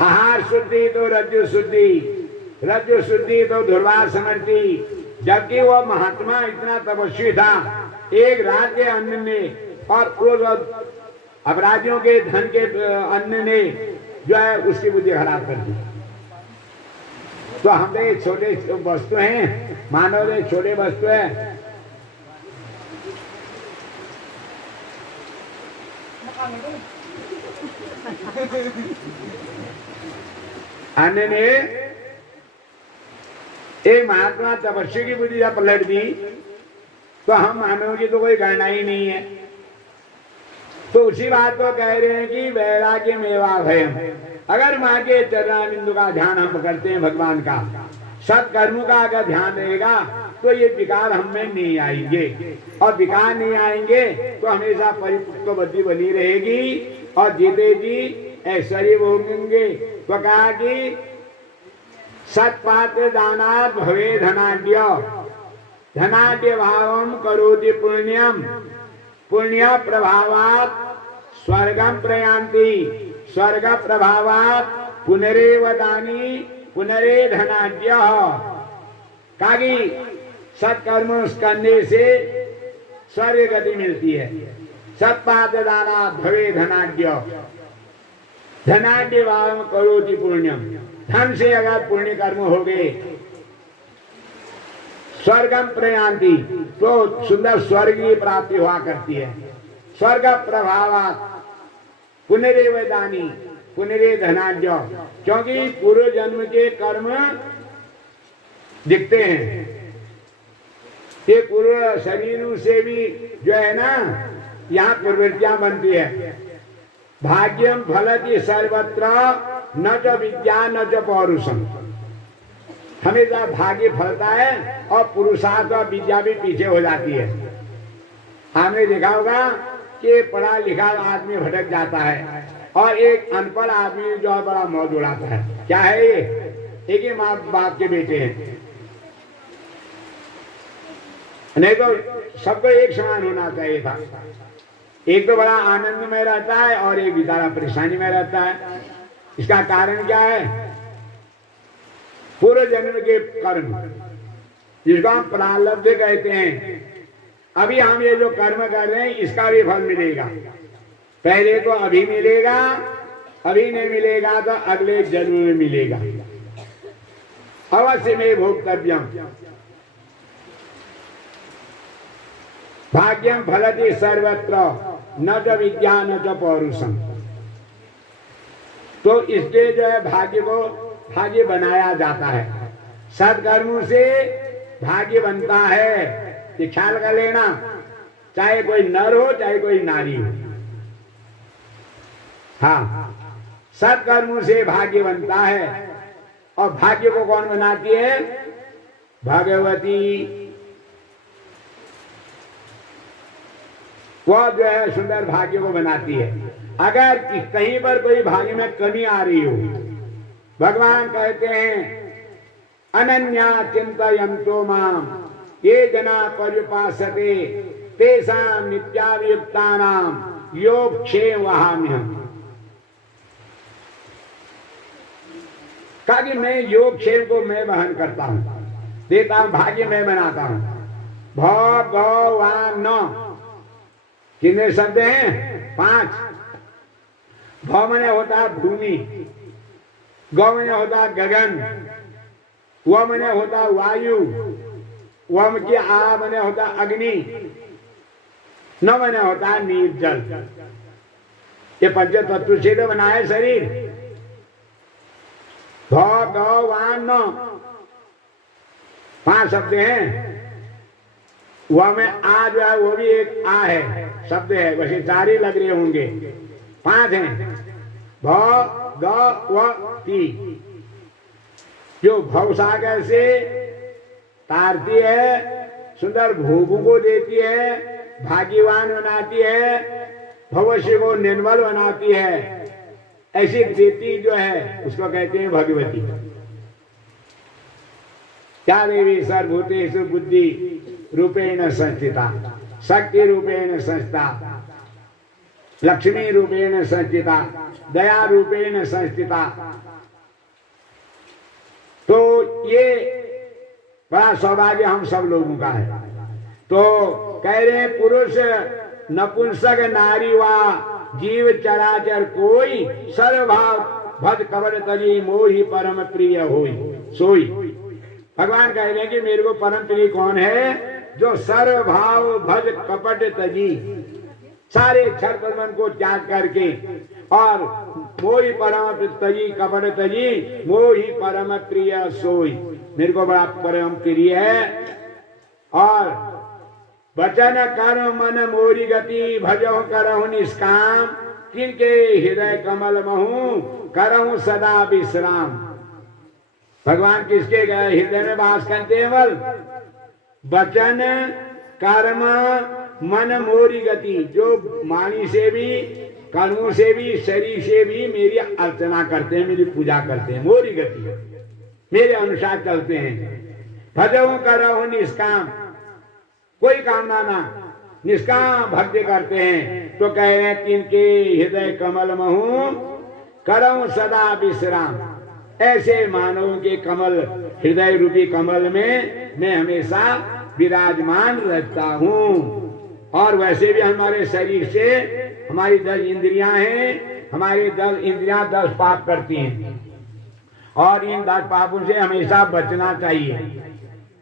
आहार शुद्धि तो रज्जु शुद्धि, रज्जु शुद्धि तो ध्रुवा समृद्धि। जबकि वो महात्मा इतना तपस्वी था, एक रात के अन्न ने और अपराधियों के धन के अन्न ने जो है उसकी बुद्धि खराब कर दी। तो हम छोटे वस्तु हैं, मानव एक छोटे वस्तु है। अन्य ने एक महात्मा तपस्वी की बुद्धि जब पलट दी, तो हम मानव की तो कोई गणना ही नहीं है। तो उसी बात को कह रहे हैं कि वैराग्य मेवा भयम। अगर माँ के चरणाबिंदु का ध्यान हम करते हैं, भगवान का सत्कर्मों का अगर ध्यान रहेगा, तो ये विकार हम में नहीं आएंगे। और विकार नहीं आएंगे तो हमेशा परिपुष्ट बुद्धि बनी रहेगी और जीते जी ऐश्वर्य भोगेंगे। तो कहा कि सत्पात्र दानात् भवे धनाढ्य, धनाढ्य भावम करोति पुण्यम, पुण्य प्रभावात् स्वर्गम प्रयान्ति, स्वर्ग प्रभावात् पुनरेव दानी पुनरे धनाढ्य। कागी सत्कर्म करने से स्वर्ग गति मिलती है। सत्पात्र दानात् भवे धनाढ्य, धनाढ्य भावम करोति पुण्यम। धन से अगर पुण्य कर्म हो गए, स्वर्गम प्रयान्ति, तो सुंदर स्वर्ग की प्राप्ति हुआ करती है। स्वर्ग प्रभावात् पुनरेव दानी पुनरे धनाढ्य, क्योंकि पूर्व जन्म के कर्म दिखते हैं। ये पूर्व शरीर से भी जो है ना, यहाँ प्रवृत्तियां बनती है। भाग्यम फलति सर्वत्र न च विद्या न च पौरुषम। हमेशा भाग्य फलता है और पुरुषार्थ और विद्या भी पीछे हो जाती है। आपने देखा होगा कि पढ़ा लिखा आदमी भटक जाता है और एक अनपढ़ आदमी जो है बड़ा मौज उड़ाता है। क्या है ये? एक ही माँ बाप के बेटे हैं। नहीं तो सबको एक समान होना चाहिए था। एक तो बड़ा आनंद में रहता है और एक बेचारा परेशानी में रहता है। इसका कारण क्या है? पूर्व जन्म के कर्म, जिसको हम प्रारब्ध कहते हैं। अभी हम ये जो कर्म कर रहे हैं, इसका भी फल मिलेगा। पहले तो अभी मिलेगा, अभी नहीं मिलेगा तो अगले जन्म में मिलेगा। अवश्य में भोक्तव्यम। भाग्यम फलति सर्वत्र न च विद्या न च पौरुषम। तो इसलिए जो है भाग्य को भाग्य बनाया जाता है। सत्कर्मों से भाग्य बनता है, ये ख्याल कर लेना। चाहे कोई नर हो चाहे कोई नारी हो, हाँ, सत्कर्मों से भाग्य बनता है। और भाग्य को कौन बनाती है? भगवती। वो जो है सुंदर भाग्य को बनाती है। अगर कहीं पर कोई भाग्य में कमी आ रही हो, भगवान कहते हैं अनन्या चिंतयन्तो माम ये जना पर्युपासते तेषां नित्याभियुक्तानां योगक्षेम वहाम्यहम्। कहा कि मैं योग क्षेम को मैं वहन करता हूं, देता हूं, भाग्य मैं बनाता हूं। भगवान कितने शब्द हैं? 5। भ मने होता है भूमि, ग मने होता है गगन, व मने होता है वायु, वम की आ मने होता है अग्नि, न मने होता है नीर जल। ये पंच तत्व से बना है शरीर। भगवान 5 शब्द हैं। वह में आ जो है वो भी एक आ है, शब्द है, वैसे 4 ही लग रहे होंगे, 5 हैं। भगवती जो भवसागर से तारती है, सुंदर भोगों को देती है, भाग्यवान बनाती है, भविष्य को निर्मल बनाती है, ऐसी देती जो है उसको कहते हैं भगवती। क्या देवी सर्वभूतेषु बुद्धि रूपेण संस्थिता, शक्ति रूपेण संस्थिता, लक्ष्मी रूपेण संस्थिता, दया रूपेण संस्थिता। तो ये बड़ा सौभाग्य हम सब लोगों का है। तो कह रहे हैं पुरुष नपुंसक नारी वा जीव चराचर कोई, सर्वभाव भज कवच तजी मोहि परम प्रिय होई सोई। भगवान कह रहे हैं कि मेरे को परम प्रिय कौन है? जो सर्वभाव भज कपट तजी, सारे क्षर मन को त्याग करके, और मोहि परम तजी कपट तजी मोहि परम प्रिय सोई, मेरे को बड़ा परम प्रिय है। और वचन कर्म मन मोरी गति भजो करहु निष्काम, किनके हृदय कमल महू करहु सदा विश्राम। भगवान किसके हृदय में वास करते हैं? बल वचन कर्म मन मोरी गति, जो वाणी से भी, कर्मों से भी, शरीर से भी मेरी अर्चना करते हैं, मेरी पूजा करते हैं, मोरी गति, मेरे अनुसार चलते हैं। भजो करहु निष्काम, कोई कामना ना, निष्काम भक्ति करते हैं। तो कह रहे हैं तिनके हृदय कमल महू करहु सदा विश्राम, ऐसे मानव के कमल, हृदय रूपी कमल में मैं हमेशा विराजमान रहता हूँ। और वैसे भी हमारे शरीर से हमारी 10 इंद्रियां हैं, हमारी 10 इंद्रियां 10 पाप करती हैं, और इन 10 पापों से हमेशा बचना चाहिए।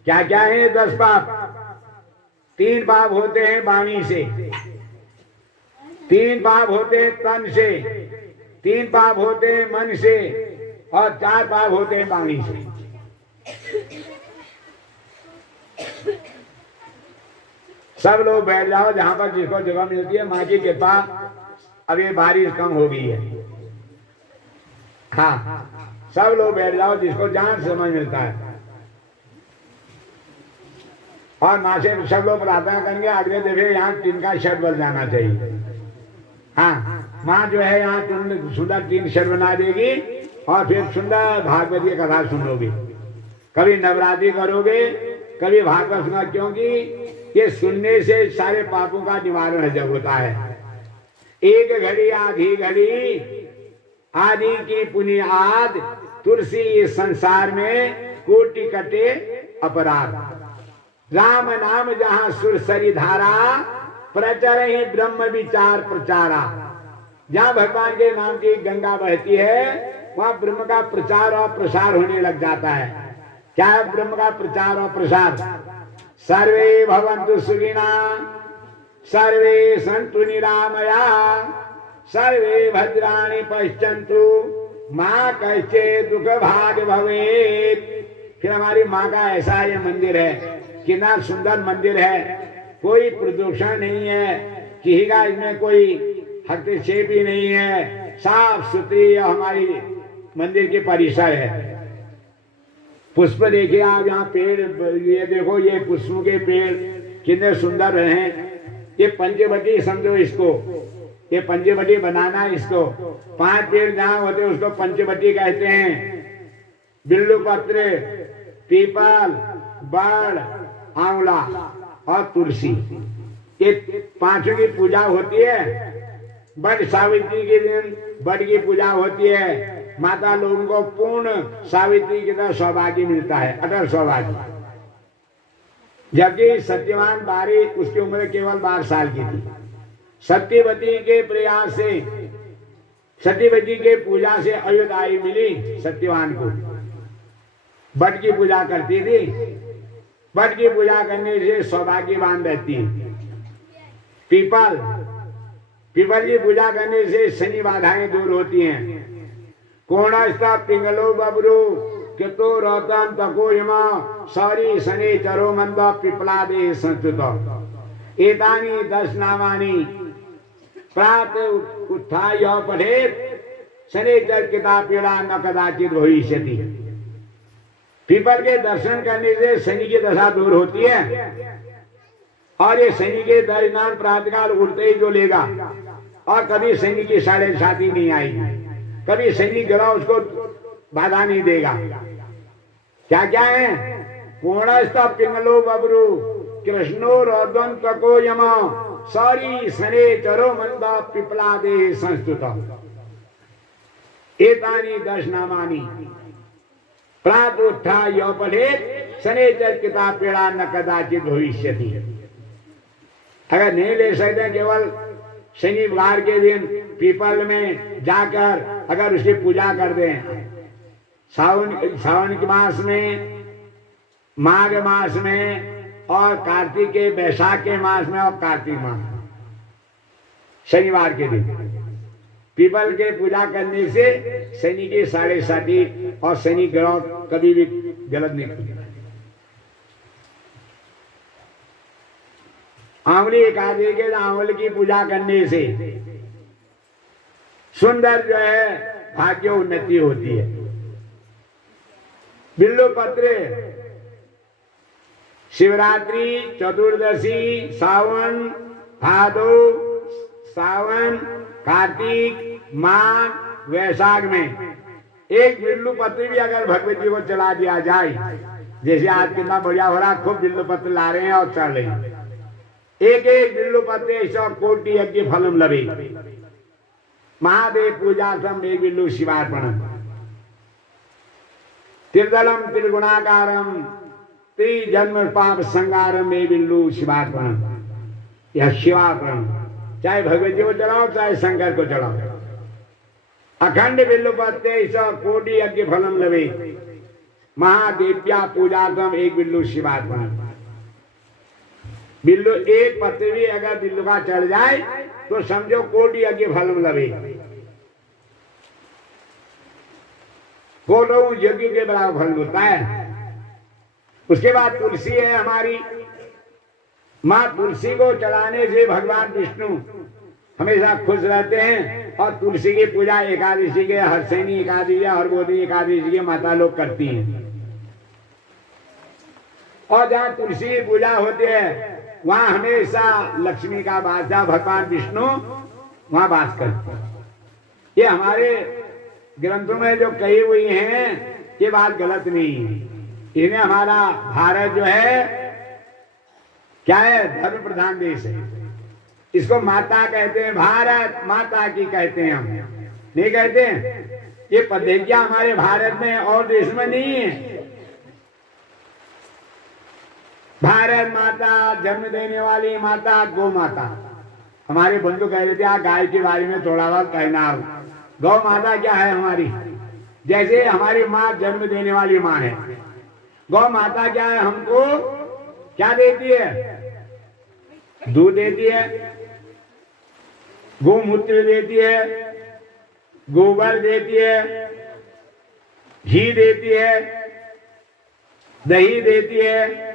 क्या क्या है 10 पाप? 3 पाप होते हैं वाणी से, 3 पाप होते हैं तन से, 3 पाप होते हैं मन से, और 4 पाप होते हैं वाणी से। सब लोग बैठ जाओ जहां पर जिसको जगह मिलती है, माँ की कृपा। अब ये बारिश कम हो गई है, हाँ, सब लोग बैठ जाओ जिसको जहां समय मिलता है। और माँ से सब लोग प्रार्थना करेंगे अगले दफे यहाँ टीन का शेड बन जाना चाहिए। हाँ, माँ जो है यहाँ सुंदर 3 शेड बना देगी, और फिर सुंदर भागवत की कथा सुनोगे, कभी नवरात्रि करोगे, कभी भागवत सुना, क्योंकि ये सुनने से सारे पापों का निवारण जब होता है। एक घड़ी आधी घड़ी आदि की पुनियाद, तुलसी इस संसार में कोटि कटे अपराध। राम नाम जहां सुरसरी धारा, प्रचर ही ब्रह्म विचार प्रचारा। जहां भगवान के नाम की गंगा बहती है, वहां ब्रह्म का प्रचार और प्रसार होने लग जाता है। क्या है ब्रह्म का प्रचार और प्रसार? सर्वे भवन्तु सुखिना, सर्वे सन्तु निरामया, सर्वे भद्राणि पश्यन्तु, माँ कश्चित् दुख भाग भवेत्। फिर हमारी माँ का ऐसा ये मंदिर है, कितना सुंदर मंदिर है, कोई प्रदूषण नहीं है, किसी का इसमें कोई हस्तक्षेप ही नहीं है, साफ सुथरी हमारी मंदिर के परिसर है। पुष्प देखिए आप, यहाँ पेड़, ये देखो ये पुष्पों के पेड़ कितने सुंदर हैं। ये पंचवटी समझो इसको, ये पंचवटी बनाना इसको। 5 पेड़ जहाँ होते हैं उसको पंचवटी कहते हैं। बिल्लू पत्र, पीपल, बड़, आंवला और तुलसी, ये 5 की पूजा होती है। बड़ सावित्री के दिन बड़ की पूजा होती है, माता लोगों को पूर्ण सावित्री की तरह सौभाग्य मिलता है, अटल सौभाग्य। जबकि सत्यवान बारी उसकी उम्र केवल 12 साल की थी। सत्यवती के प्रयास से, सत्यवती के पूजा से अयोध्या मिली सत्यवान को। बट की पूजा करती थी, बट की पूजा करने से सौभाग्यवान रहती है। पीपल की पूजा करने से शनि बाधाएं दूर होती हैं। कोणस्ता पिंगलो बबरू कितो रोतन तको यमा सौरी शनि चरो मंद पिपलादे संस्कृत एतानी 10 नामानी प्रात उत्थाय पठेत शनिचर किताब पीड़ा न कदाचित भविष्यति। पीपल के दर्शन करने से शनि की दशा दूर होती है और ये शनि के दर्शन प्रातःकाल उठते ही जो लेगा, और कभी शनि की साढ़े साथी नहीं आएगी, कभी शनि ग्रह उसको बाधा नहीं देगा। क्या क्या है? पूर्णस्थ पिंगलो बबरू कृष्णो रोदन तको यम सौरी शने चरो मंदा पिपलादे संस्कृत एतानी 10 नामानी प्रात उत्थाय पठेत शनिचर किताब पीड़ा न कदाचित भविष्यति। अगर नहीं ले सकते, केवल शनिवार के दिन पीपल में जाकर अगर उसकी पूजा कर दें, सावन के मास में, माघ मास में और कार्तिक के बैसाख के मास में और कार्तिक मास में शनिवार के दिन पीपल के पूजा करने से शनि के साढ़े साथी और शनि ग्रह कभी भी गलत नहीं करते। आंवली एकादशी के आंवल की पूजा करने से सुंदर जो है भाग्य उन्नति होती है। बिल्लो पत्र शिवरात्रि, चतुर्दशी, सावन, भादो, सावन, कार्तिक, माघ, वैशाख में एक बिल्लू पत्र भी अगर भगवती को चला दिया जाए, जैसे आज कितना बढ़िया हो रहा, खूब बिल्लू पत्र ला रहे हैं और चढ़ रहे हैं। एक एक बिल्लू पत्र ऐसा कोटि यज्ञ फलम लभे। महादेव पूजा सम एक बिल्लू शिवार्पण त्रिदलम त्रिगुणाकारम त्रिजन्म पाप संगारम एक बिल्लू शिवार्पण। यह शिवार्पण चाहे भगवती को चढ़ाओ चाहे शंकर को चढ़ाओ। अखंड बिल्लू पत्र ऐसा कोटि यज्ञ फलम लभे। महादेव्या पूजा सम एक बिल्लू शिवार्पण। बिल्लू एक पत्र भी अगर बिल्लू का चढ़ जाए तो समझो कोटि यज्ञ फलम लभे। कोटों यज्ञ के बराबर फल होता है। उसके बाद तुलसी है हमारी। माँ तुलसी को चढ़ाने से भगवान विष्णु हमेशा खुश रहते हैं। और तुलसी की पूजा एकादशी के, हरसैनी एकादशी या हरगोदी एकादशी के माता लोग करती हैं। और जहाँ तुलसी की पूजा होती है वहां हमेशा लक्ष्मी का वास, भगवान विष्णु वहां वास करते हैं। ये हमारे ग्रंथों में जो कही हुई हैं ये बात गलत नहीं है। इन्हें हमारा भारत जो है क्या है, धर्म प्रधान देश है। इसको माता कहते हैं, भारत माता की कहते हैं, हम नहीं कहते हैं। ये पद्धतियां हमारे भारत में और देश में नहीं है। भारत माता, जन्म देने वाली माता, गौ माता। हमारे बंधु कह रहे थे गाय के बारे में थोड़ा बहुत कहना। गौ माता क्या है हमारी? जैसे हमारी माँ जन्म देने वाली माँ है, गौ माता क्या है? हमको क्या देती है? दूध देती है, गोमूत्र देती है, गोबर देती है, घी देती है, दही देती है,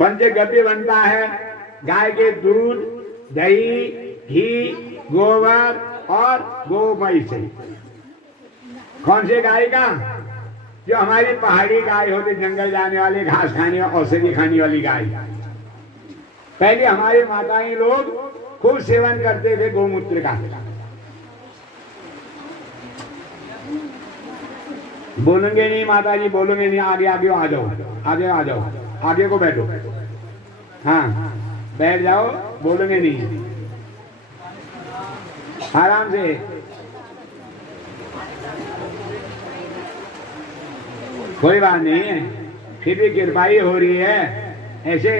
पंचगव्य बनता है। गाय के दूध, दही, घी, गोबर और गोमय से। कौन से गाय का? जो हमारी पहाड़ी गाय होती, जंगल जाने वाली, घास खाने और औषधि खाने वाली गाय। पहले हमारी माताएं लोग खूब सेवन करते थे गोमूत्र का। बोलेंगे नहीं माता जी, बोलेंगे नहीं। आगे आगे आ जाओ, आगे आ जाओ, आगे को बैठो। हाँ बैठ जाओ, बोलेंगे नहीं, आराम से। कोई बात नहीं है, फिर भी कृपा ही हो रही है। ऐसे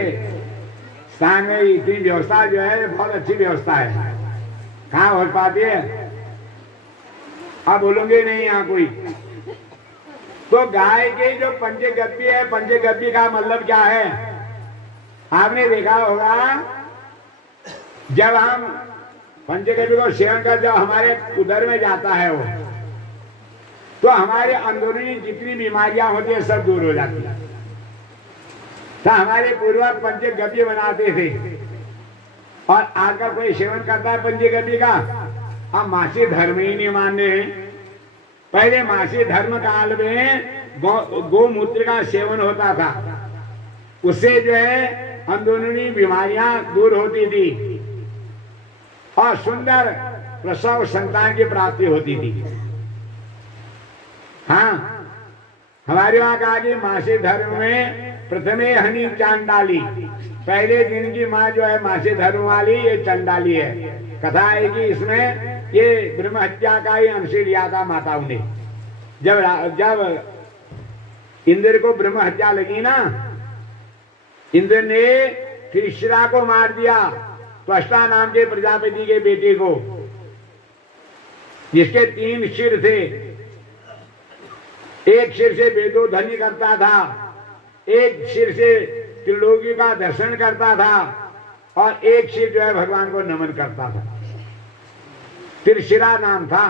स्थान में इतनी व्यवस्था जो है बहुत अच्छी व्यवस्था है, कहाँ हो पाती है? आप बोलोगे नहीं यहाँ कोई। तो गाय के जो पंचगव्य है, पंचगव्य का मतलब क्या है? आपने देखा होगा जब हम पंचगव्य को सेवन कर जब हमारे उदर में जाता है वो, तो हमारे अंदरूनी जितनी बीमारियां होती है सब दूर हो जाती है। तो हमारे पूर्वज पंचगव्य बनाते थे, और आकर कोई सेवन करता है पंचगव्य का, अब मासी धर्म ही नहीं मानने। पहले मासी धर्म काल में गोमूत्र का सेवन होता था, उससे जो है अंदरूनी बीमारियां दूर होती थी और सुंदर प्रसव संतान की प्राप्ति होती थी। हाँ, हमारे वहां कहा कि मासी धर्म में प्रथमे हनी चांडाली, पहले दिन की माँ जो है मासी धर्म वाली ये चंडाली है। कथा है कि इसमें ये ब्रह्म हत्या का ही अंश लिया था माताओं ने। जब इंद्र को ब्रह्म हत्या लगी ना, इंद्र ने त्रिशिरा को मार दिया, त्वष्टा नाम के प्रजापति के बेटे को, जिसके 3 सिर थे। एक सिर से वेदों ध्वनि करता था, एक सिर से त्रिलोकी का दर्शन करता था, और एक सिर जो है भगवान को नमन करता था। त्रिशिरा नाम था।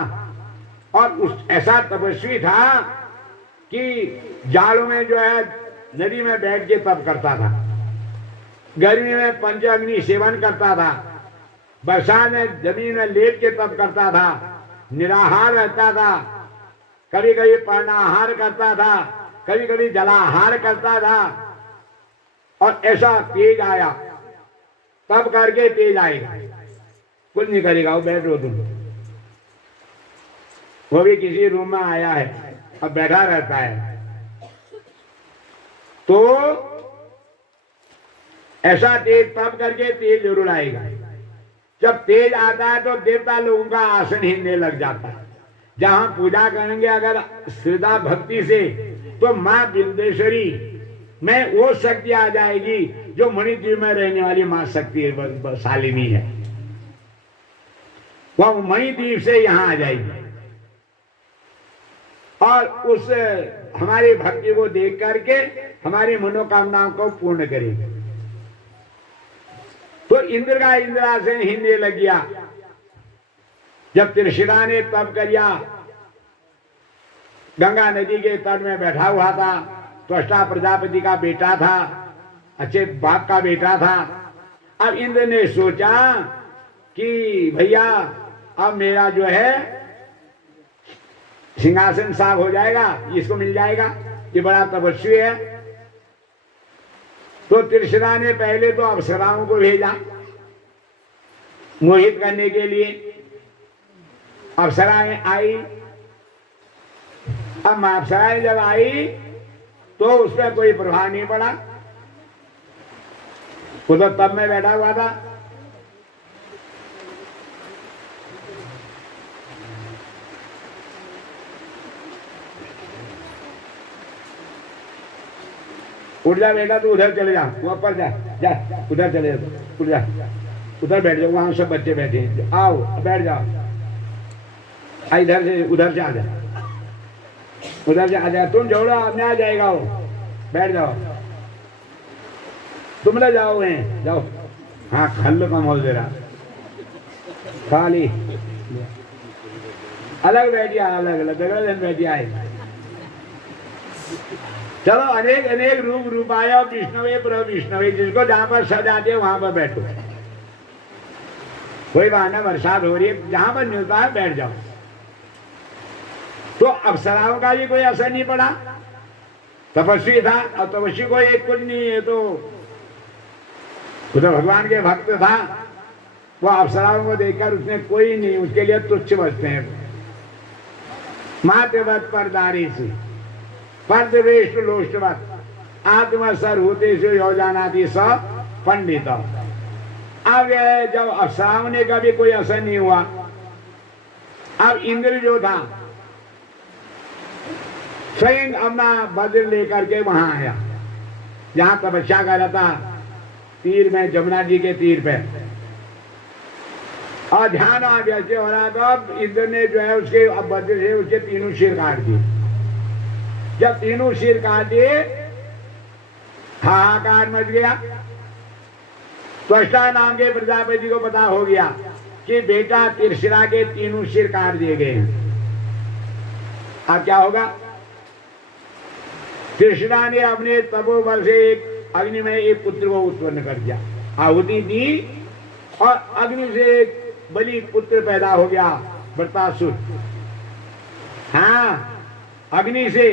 और उस ऐसा तपस्वी था कि जाड़ों में जो है नदी में बैठ के तप करता था, गर्मी में पंचाग्नि सेवन करता था, बरसात में जमीन में लेट के तप करता था, निराहार रहता था, कभी कभी पर्णाहार करता था, कभी कभी जलाहार करता था। और ऐसा तेज आया, तब करके तेज आएगा, कुछ नहीं करेगा, वो बैठो तुम। वो भी किसी रूम में आया है, अब बैठा रहता है। तो ऐसा तेज तब करके तेज जरूर आएगा। जब तेज आता है तो देवता लोगों का आसन हिलने लग जाता है। जहां पूजा करेंगे अगर श्रद्धा भक्ति से, तो माँ बिंदेश्वरी में वो शक्ति आ जाएगी जो मणिद्वीप में रहने वाली माँ शक्ति शालिनी है। वह मणिद्वीप से यहाँ आ जाएगी और उस हमारी भक्ति को देख करके हमारी मनोकामनाओं को पूर्ण करेगी। तो इंद्र का इंद्रासन हिलने लग गया। जब त्रिशिरा ने तप किया, गंगा नदी के तट में बैठा हुआ था, त्वष्टा प्रजापति का बेटा था, अच्छे बाप का बेटा था। अब इंद्र ने सोचा कि भैया अब मेरा जो है सिंहासन साफ हो जाएगा, इसको मिल जाएगा, ये बड़ा तपस्वी है। तो त्रिशिरा ने पहले तो अप्सराओं को भेजा मोहित करने के लिए। अप्सराएं आई। अब अप्सराएं जब आई तो उसमें कोई प्रभाव नहीं पड़ा, वो तो तब में बैठा हुआ था। उठ जा बेटा, तू उधर चले जा, वहां पर जा, जा उधर चले जा, उठ जा, उधर बैठ जाओ, वहां सब बच्चे बैठे हैं, आओ बैठ जाओ। इधर से उधर से आ जा, उधर से आ जा, तुम जोड़ो आपने आ जाएगा वो, बैठ जाओ, तुम ले जाओ जाओ। हाँ खल्लो कम हो जरा, खाली अलग बैठिया, अलग अलग जगह बैठिया है। चलो अनेक अनेक रूप रूपाया विष्णवे प्रभु विष्णवे, जिसको जहां पर सज आते वहां पर बैठो। कोई बहाना, बरसात हो रही है, जहां पर मिलता है बैठ जाओ। तो अप्सराओं का भी कोई असर नहीं पड़ा, तपस्वी था। और तपस्वी को एक कुछ नहीं है, तो भगवान के भक्त था। वो अप्सराओं को देखकर उसने कोई नहीं, उसके लिए तुच्छ बचते हैं। मातवत पर दारी से पर्दवेश लोष्टवत आत्म सर्वभूतेषु योजानाति स पंडित। अब जब अप्सराओं ने का भी कोई असर नहीं हुआ, अब इंद्र जो था स्वयं अपना वज्र लेकर के वहां आया जहां तपस्या कर रहा था, तीर में, जमुना जी के तीर पे। और ध्यान जैसे हो रहा था, अब इंद्र ने जो है उसके अब वज्र से उसके तीनों सिर काट दिए। जब तीनों सिर काट दिए, हाहाकार मच गया। त्वष्टा नाम के प्रजापति को पता हो गया कि बेटा तिरशिरा के तीनों सिर काट दिए गए हैं। अब क्या होगा? तिरशिरा ने अपने तपोबल से एक अग्नि में एक पुत्र को उत्पन्न कर दिया, आहुति दी, और अग्नि से एक बलि पुत्र पैदा हो गया, वृत्रासुर। हाँ, अग्नि से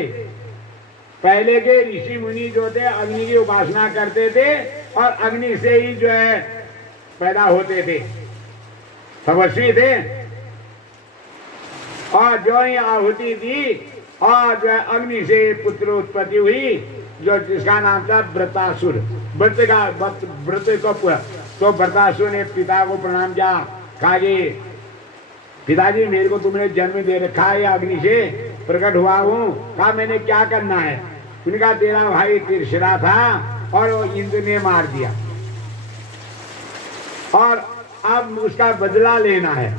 पहले के ऋषि मुनि जो थे अग्नि की उपासना करते थे और अग्नि से ही जो है पैदा होते थे, तपस्वी थे। और जो ही आहुति दी और जो है अग्नि से पुत्र उत्पत्ति हुई, जो जिसका नाम था वृत्रासुर। व्रत को तो वृत्रासुर ने पिता को प्रणाम किया, कहा कि पिताजी मेरे को तुमने जन्म दे रखा है, अग्नि से प्रकट हुआ हूँ। कहा मैंने क्या करना है? उन्होंने कहा तेरा भाई तिरशिरा था और वो इंद्र ने मार दिया और अब उसका बदला लेना है,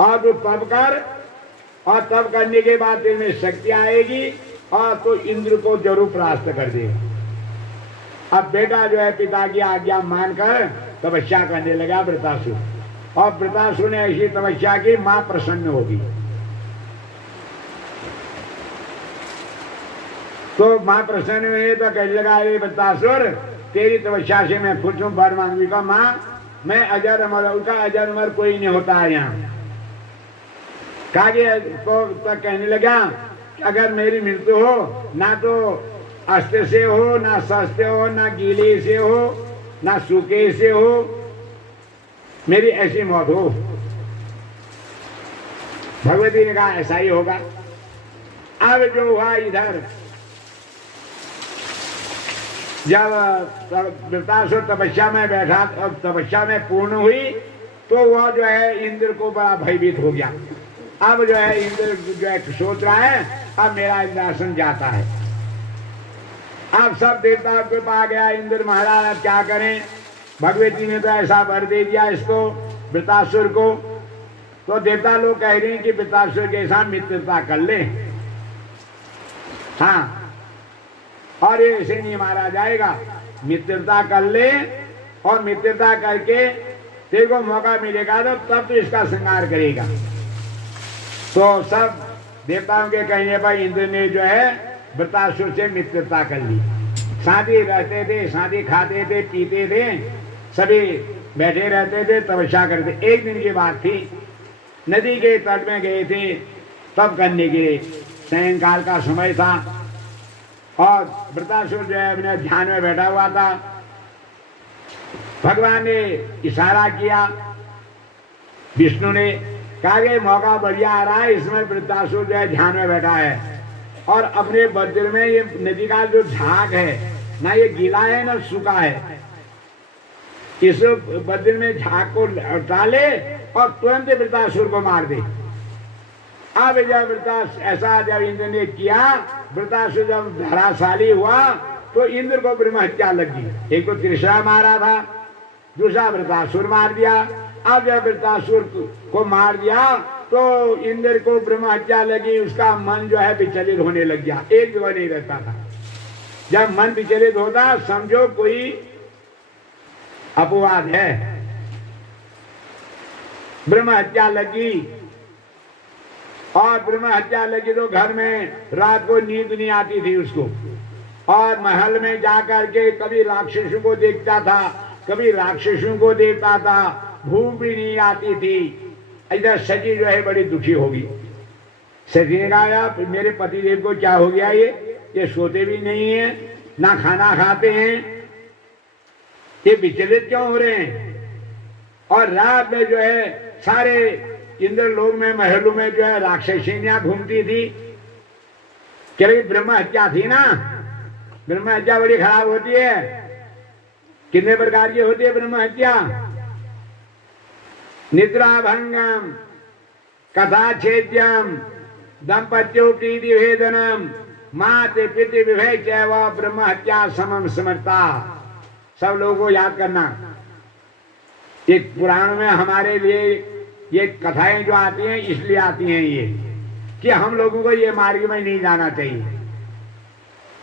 और तो तब कर, और तब करने के बाद तेरे में शक्ति आएगी और तो इंद्र को जरूर परास्त कर देगा। अब बेटा जो है पिता की आज्ञा मानकर तपस्या करने लगा वृत्रासुर, और वृत्रासुर ने ऐसी तपस्या की मां प्रसन्न होगी। तो मां प्रसन्न हुई तो कहने लगा, अरे वृत्रासुर तेरी तपस्या से मैं खुश हूं, वर मांगी का मां मैं अजर अमर, उसका अजर अमर कोई नहीं होता है यहाँ। तो कहने लगा अगर मेरी मृत्यु हो, ना तो अस्त्र से हो, ना शस्त्र हो, ना गीले से हो, ना सूखे से हो, मेरी ऐसी मौत हो। भगवती ने कहा ऐसा ही होगा। अब जो हुआ इधर, जब वृत्रासुर तपस्या में बैठा, अब तपस्या में पूर्ण हुई, तो वह जो है इंद्र को बड़ा भयभीत हो गया। अब जो है इंद्र जो है सोच रहा है अब मेरा इंद्रासन जाता है। अब सब देवता के पास गया, इंद्र महाराज क्या करें? भगवती ने तो ऐसा वर दे दिया इसको, वृत्रासुर को। तो देवता लोग कह रहे हैं कि वृत्रासुर के साथ मित्रता कर ले। हाँ, और ये ऐसे नहीं मारा जाएगा, मित्रता कर ले, और मित्रता करके तेरे को मौका मिलेगा तो तब तो इसका संहार करेगा। तो सब देवताओं के कहने पर इंद्र ने जो है वृत्रासुर से मित्रता कर ली। साथ ही रहते थे, साथ ही खाते थे, पीते थे, सभी बैठे रहते थे, तपस्या करते। एक दिन की बात थी, नदी के तट में गए थे तब करने के, सायंकाल का समय था, और वृत्रासुर जो है अपने ध्यान में बैठा हुआ था। भगवान ने इशारा किया, विष्णु ने कहा कि मौका बढ़िया आ रहा है, इसमें वृत्रासुर जो है ध्यान में बैठा है, और अपने वज्र में ये नदी का जो झाग है ना, ये गीला है ना सूखा है, इस वज्र में झाग को डाले और तुरंत वृत्रासुर को मार दे। अब जब ऐसा जब इंद्र ने किया, वृत्रासुर जब धराशाली हुआ तो इंद्र को ब्रह्म हत्या लगी। एक तो तिरशिरा मारा था, दूसरा वृत्रासुर मार दिया। अब जब वृत्रासुर को मार दिया तो इंद्र को ब्रह्म हत्या लगी, उसका मन जो है विचलित होने लग गया, एक जगह नहीं रहता था। जब मन विचलित होता समझो कोई अपवाद है। ब्रह्म हत्या लगी, और ब्रह्म हत्या लगी तो घर में रात को नींद नहीं आती थी उसको, और महल में जाकर के कभी राक्षसों को देखता था, कभी राक्षसों को देखता था, भूख भी नहीं आती थी। इधर सची जो है बड़ी दुखी होगी। सची ने कहा मेरे पतिदेव को क्या हो गया, ये सोते भी नहीं है, ना खाना खाते हैं, ये विचलित क्यों हो रहे हैं? और रात में जो है सारे इंद्र लोक में, महलों में जो है राक्षसियां घूमती थी। क्या ब्रह्म हत्या थी ना, ब्रह्म हत्या बड़ी खराब होती है। कितने प्रकार की होती है ब्रह्म हत्या? निद्रा भंगम, कथा छेद्यम, दंपत्यो प्रीति भेदनम माते पितृ विभय चैव ब्रह्म हत्या समम समर्था। सब लोगों को याद करना, एक पुराण में हमारे लिए ये कथाएं जो आती हैं इसलिए आती हैं ये कि हम लोगों को ये मार्ग में नहीं जाना चाहिए।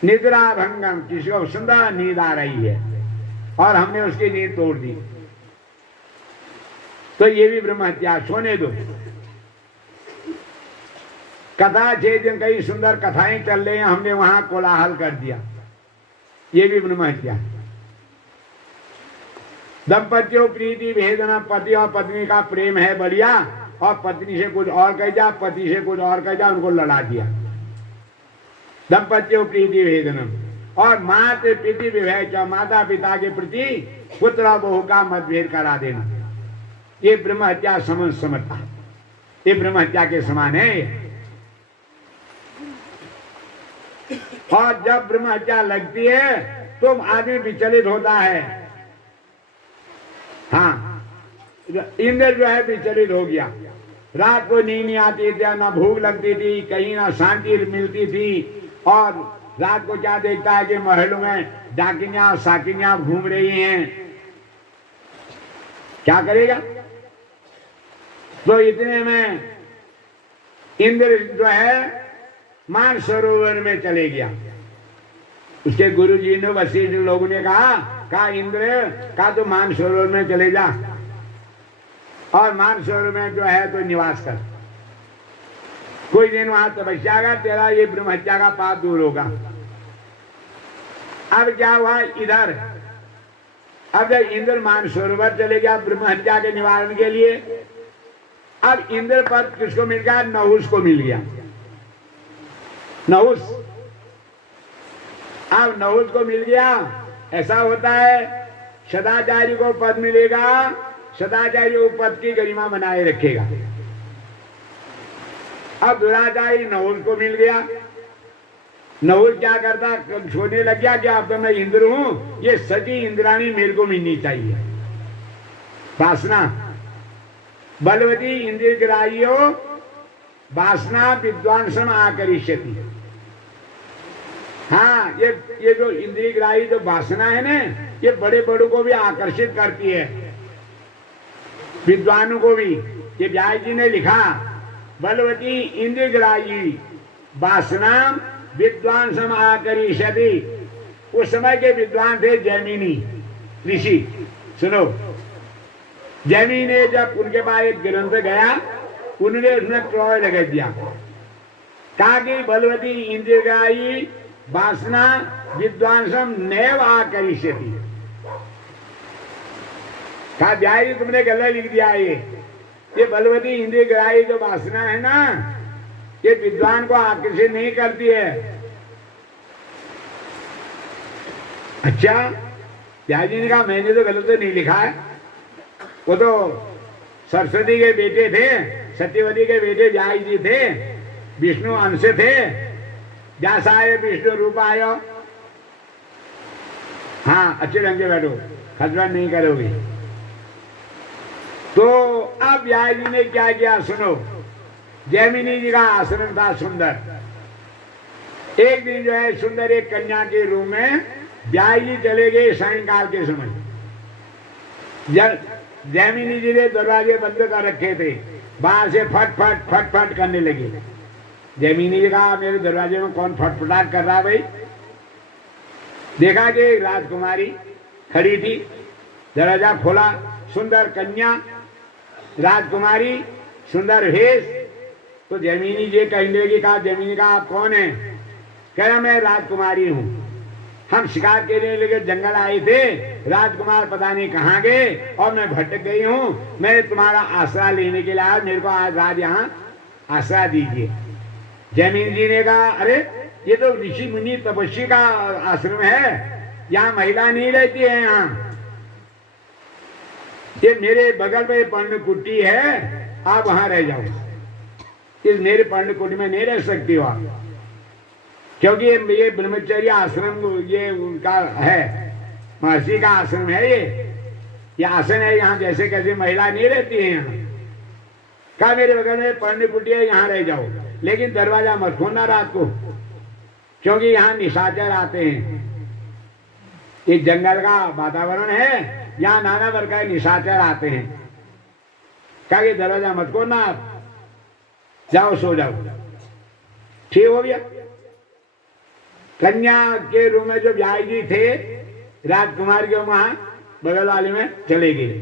निद्रा भंगम, किसी को सुंदर नींद आ रही है और हमने उसकी नींद तोड़ दी, तो ये भी ब्रह्म हत्या, सोने दो। कथा 6 दिन कई सुंदर कथाएं चल रही हैं, हमने वहां कोलाहल कर दिया, ये भी ब्रह्म हत्या। दंपतियों प्रीति भेदना, पति और पत्नी का प्रेम है बढ़िया और पत्नी से कुछ और कह जा, पति से कुछ और कह जा, उनको लड़ा दिया। दंपतियों प्रीति भेदनम। और माता पिता विभय, माता पिता के प्रति पुत्र और बहू का मतभेद करा देना, ये ब्रह्म हत्या समझता, ये ब्रह्म हत्या के समान है। और जब ब्रह्म हत्या लगती है तो आदमी विचलित होता है। हाँ, इंद्र जो है विचलित हो गया, रात को नींद नहीं आती थी, ना भूख लगती थी, कहीं ना शांति मिलती थी। और रात को क्या देखता है कि महलों में डाकिनियां साकिनियां घूम रही हैं, क्या करेगा? तो इतने में इंद्र जो है मान सरोवर में चले गया। उसके गुरु जी ने, वशिष्ठ लोगों ने कहा इंद्र का तो मान सरोवर में चले जा और मान सरोवर में जो है तो निवास कर, कोई दिन वहां तपस्या कर, तेरा ये ब्रह्म हत्या का पाप दूर होगा। अब क्या हुआ इधर, अब जब इंद्र मान सरोवर चले गया ब्रह्म हत्या के निवारण के लिए, अब इंद्र पद किसको मिल गया? नहुष को मिल गया। नहुष, अब नहुष को मिल गया। ऐसा होता है सदाचारी को पद मिलेगा, सदाचारी वो पद की गरिमा बनाए रखेगा। अब दुराचारी नहुष को मिल गया। नहुष क्या करता, सोचने लग गया कि अब तो मैं इंद्र हूं, ये सची इंद्राणी मेरे को मिलनी चाहिए। वासना, बलवती इंद्र ग्राह्यो वासना विद्वांसम आकरिष्यति। हाँ, ये जो इंद्रिय ग्राही जो वासना है ना, ये बड़े बड़ों को भी आकर्षित करती है, विद्वानों को भी। ये व्यास जी ने लिखा, बलवती इंद्रिय ग्राही वासना विद्वांसम आकरिष्यति। उस समय के विद्वान थे जैमिनी ऋषि। सुनो, जैमिनी ने जब उनके पास एक ग्रंथ गया, उन्होंने उसमें ट्रॉय लगा दिया, कहा कि बलवती इंद्रिय ग्राही वासना विद्वांसम नैव आकरिष्यति। कहा व्यास तुमने गलत लिख दिया, ये बलवती इंद्रिय ग्राही जो वासना है ना, ये विद्वान को आकर्षित नहीं करती है। अच्छा, व्यास जी ने कहा मैंने तो गलत तो नहीं लिखा है, वो तो सरस्वती के बेटे थे, सत्यवती के बेटे व्यास जी थे, विष्णु अंश थे, जैसा आयो विष्णु रूप आयो। हाँ, अच्छे ढंग से बैठो, खजबन नहीं करोगे। तो अब व्यास जी ने क्या किया सुनो, जैमिनी जी का आश्रम था सुंदर। एक दिन जो है सुंदर एक कन्या के रूम में व्यास जी चले गए सायंकाल के समय। जैमिनी जी ने दरवाजे बंद कर रखे थे, बाहर से फट फट फट फट करने लगे। जैमिनी जी कहा मेरे दरवाजे में कौन फटफटाट कर रहा है भाई? देखा कि एक राजकुमारी खड़ी थी, दरवाजा खोला, सुंदर कन्या राजकुमारी, सुंदर भेष। तो जैमिनी जी कहने लगी, कहा जैमिनी का आप कौन है? कह रहा मैं राजकुमारी हूं, हम शिकार के लिए लेकर जंगल आए थे, राजकुमार पता नहीं कहाँ गए और मैं भटक गई हूँ, मैं तुम्हारा आसरा लेने के लिए आया, मेरे को आज रात यहाँ आसरा दीजिए। जैमिनी जी ने कहा अरे ये तो ऋषि मुनि तपस्वी का आश्रम है, यहाँ महिला नहीं रहती है, यहाँ ये मेरे बगल में पर्णकुटी है, आप वहां रह जाओ। इस मेरे पर्णकुटी में नहीं रह सकती हो आप, क्योंकि ये ब्रह्मचर्य आश्रम ये उनका है, महर्षि का आश्रम है, ये आसन है, यहाँ जैसे कैसे महिला नहीं रहती है यहाँ। कहा मेरे बगल में पर्णकुटी है, यहाँ रह जाओ। लेकिन दरवाजा मत खोलना रात को, क्योंकि यहाँ निशाचर आते हैं। ये जंगल का वातावरण है, यहाँ नाना प्रकार के निशाचर आते हैं। कहा कि दरवाजा मत खोलना, आप जाओ सो जाओ। ठीक हो गया। कन्या के रूम में जो ब्याई जी थे राजकुमार के, वहां बगल वाले में चले गए।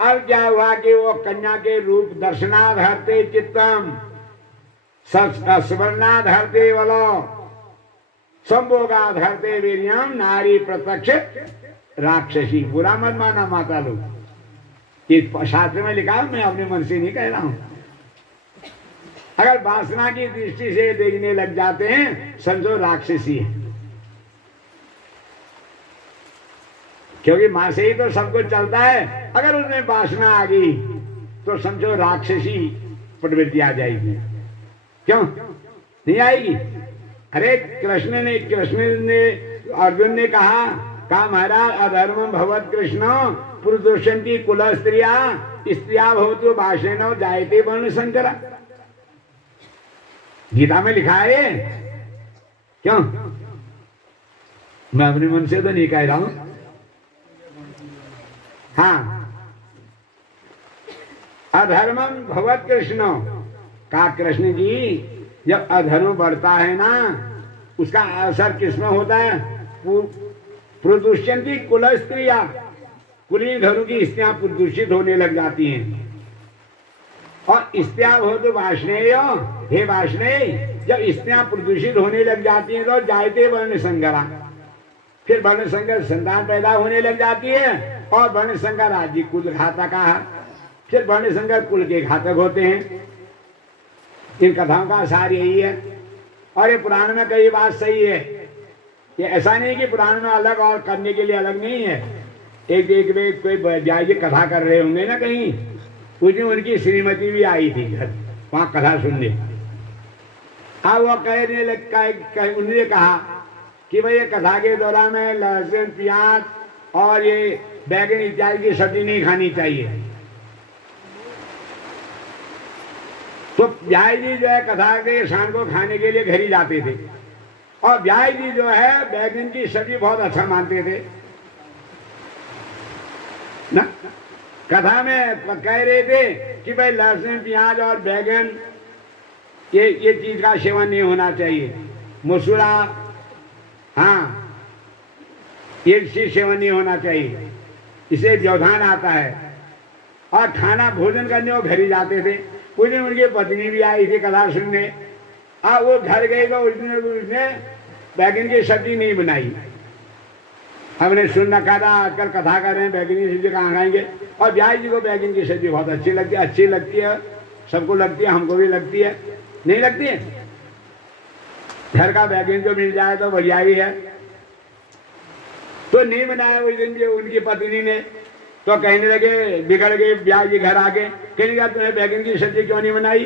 अब क्या हुआ कि वो कन्या के रूप दर्शनाधरते चित्तम स्वर्णाधरते वलो संभोगाधरते वीर्यम नारी प्रत्यक्ष राक्षसी। बुरा मत माना माता लोग, ये शास्त्र में लिखा है, मैं अपने मन से नहीं कह रहा हूं। अगर वासना की दृष्टि से देखने लग जाते हैं समझो राक्षसी है, क्योंकि मां से ही तो सब कुछ चलता है। अगर उसमें वासना आ गई तो समझो राक्षसी प्रवृत्ति आ जाएगी। क्यों नहीं आएगी? अरे कृष्ण ने अर्जुन ने कहा महाराज अधर्मम भवत कृष्ण पुरुषंती कुल स्त्रिया भवतु भाषेण जायते वर्ण संकरा। गीता में लिखा है। क्यों? मैं अपने मन से तो नहीं कह रहा हूं। हाँ, अधर्मम भवत कृष्ण का, कृष्ण जी जब अधर्म बढ़ता है ना, उसका असर किसमें होता है? प्रदूषण की कुल स्त्रिया, कुलीन घरों की स्त्रियां प्रदूषित होने लग जाती हैं। और स्त्रियां हो तो वाष्णेय, हे वाष्णेय, जब स्त्रियां प्रदूषित होने लग जाती हैं तो जायते वर्ण संकरा, फिर वर्ण संकर संतान पैदा होने लग जाती है। और वर्ण संकर आदि कुल घातक, फिर वर्ण संकर कुल के घातक होते हैं। इन कथाओं का सार यही है। और ये पुराण में कई बात सही है। ये ऐसा नहीं कि पुराण में अलग और करने के लिए अलग नहीं है। एक वे कोई ब्याह जी कथा कर रहे होंगे ना कहीं, उस दिन उनकी श्रीमती भी आई थी घर, वहां कथा सुनने। अब वो कहने लग, उन्होंने कहा कि भाई ये कथा के दौरान में लहसुन प्याज और ये बैगन इत्यादि की सब्जी नहीं खानी चाहिए। तो ब्याह जी जो है कथा के शाम को खाने के लिए घर ही जाते थे, और ब्याह जी जो है बैगन की सब्जी बहुत अच्छा मानते थे ना। कथा में कह रहे थे कि भाई लहसुन प्याज और बैगन ये चीज का सेवन नहीं होना चाहिए। मसूरा, हाँ, ये चीज सेवन नहीं होना चाहिए, इसे व्यवधान आता है। और खाना भोजन करने वो घर ही जाते थे। उस दिन उनकी पत्नी भी आई थी कथा सुनने। वो घर गई तो उसने बैगन की सब्जी नहीं बनाई। हमने सुन रखा था आजकल कथा कर रहे हैं बैगन की सब्जी कहाँ खाएंगे। और ब्याह जी को बैगन की सब्जी बहुत अच्छी लगती है, सबको लगती है, हमको भी लगती है। नहीं लगती है? घर का बैगन जो मिल जाए तो बढ़िया ही है। तो नहीं बनाया उस दिन जो उनकी पत्नी ने, तो कहने लगे, बिगड़ गए ब्याह जी घर आके, कहने लगा तुम्हें बैगन की सब्जी क्यों नहीं बनाई?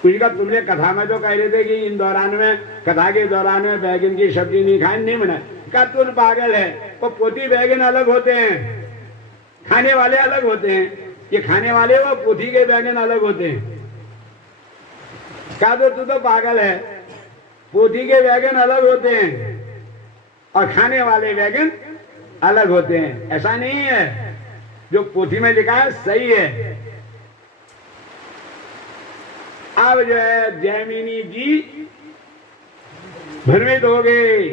कुछ का तुमने कथा में तो कह रहे थे कि इन दौरान में, कथा के दौरान में बैगन की सब्जी नहीं खाए, नहीं बनाई। का तुम पागल है, वो पोथी बैगन अलग होते हैं, खाने वाले अलग होते हैं। ये खाने वाले वो पोथी के बैगन अलग होते हैं। का तू तो पागल है, पोथी के बैगन अलग होते हैं और खाने वाले बैगन अलग होते हैं। ऐसा नहीं है, जो पोथी में लिखा है सही है। अब जो है जैमिनी जी भ्रमित हो गए।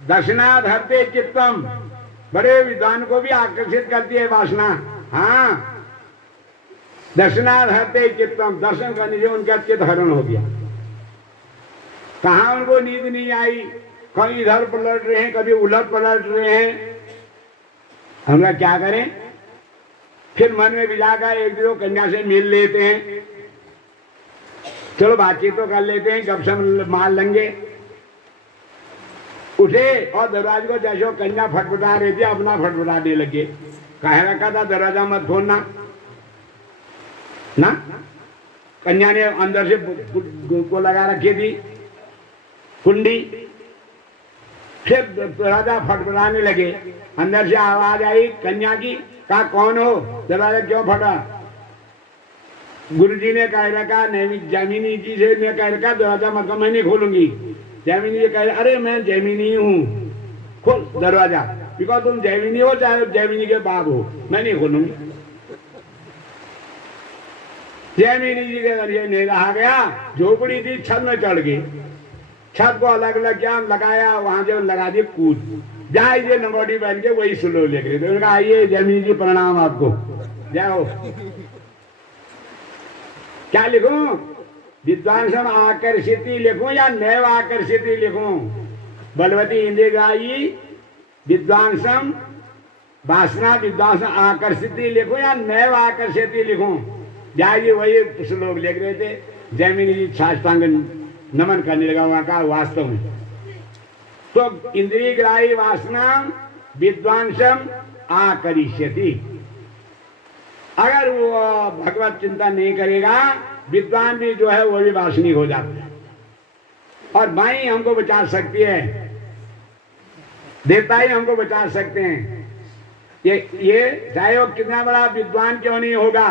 दर्शनाधरते चित्तम, बड़े विद्वान को भी आकर्षित करती है वासना। हाँ, दर्शनाधरते चित्तम, दर्शन करने से उनका चित्त हरण हो गया। कहा उनको नींद नहीं आई, कभी इधर पलट रहे हैं, कभी उलट पलट रहे हैं। हम लोग क्या करें? फिर मन में विचार एक दो कन्या से मिल लेते हैं, चलो बातचीत तो कर लेते हैं, गपशप मार लेंगे। उठे और दरवाजे को जैसे कन्या फटफटा रही थी, अपना फटफटाने लगे। कह रखा था दरवाजा मत खोलना ना। कन्या ने अंदर से को लगा रखी थी कुंडी, फिर दरवाजा फटफटाने लगे। अंदर से आवाज आई कन्या की, कहा कौन हो, दरवाजा क्यों फटा? गुरुजी ने कह रखा, जैमिनी जी से ने कह रखा दरवाजा मत मैं नहीं खोलूंगी। जैमिनी जी कह अरे मैं जैमिनी हूँ, खोल दरवाजा, बिकॉज तुम जैमिनी हो चाहे जैमिनी के बाप हो, मैं नहीं खोलूंगी। जैमिनी जी के जरिए नहीं रहा गया, झोपड़ी थी, छत में चढ़ गई, छत को अलग अलग क्या लगाया, वहां जो लगा दी कूद, जहाँ ये नंगोटी पहन के वही सुलो ले गए। तो कहा आइए जैमिनी जी प्रणाम आपको, जाओ। क्या लिखूं, विद्वांसम आकर्षिति लिखूं या नैव आकर्षिति लिखूं? बलवती इंद्रियायी विद्वांसम वासना विद्वांसम आकर्षिति लिखूं या नैव आकर्षिति लिखूं? जी वही श्लोक लिख रहे थे। जैमिनी जी साष्टांग नमन करने लगा, वहां का वास्तव में तो इंद्रिय ग्राही वासना विद्वांसम आकर्षति। अगर वो भगवत चिंता नहीं करेगा, विद्वान भी जो है वो भी वासनिक हो जाता है। और माई हमको बचा सकती है, देवता ही हमको बचा सकते हैं। ये चाहे वो कितना बड़ा विद्वान क्यों नहीं होगा,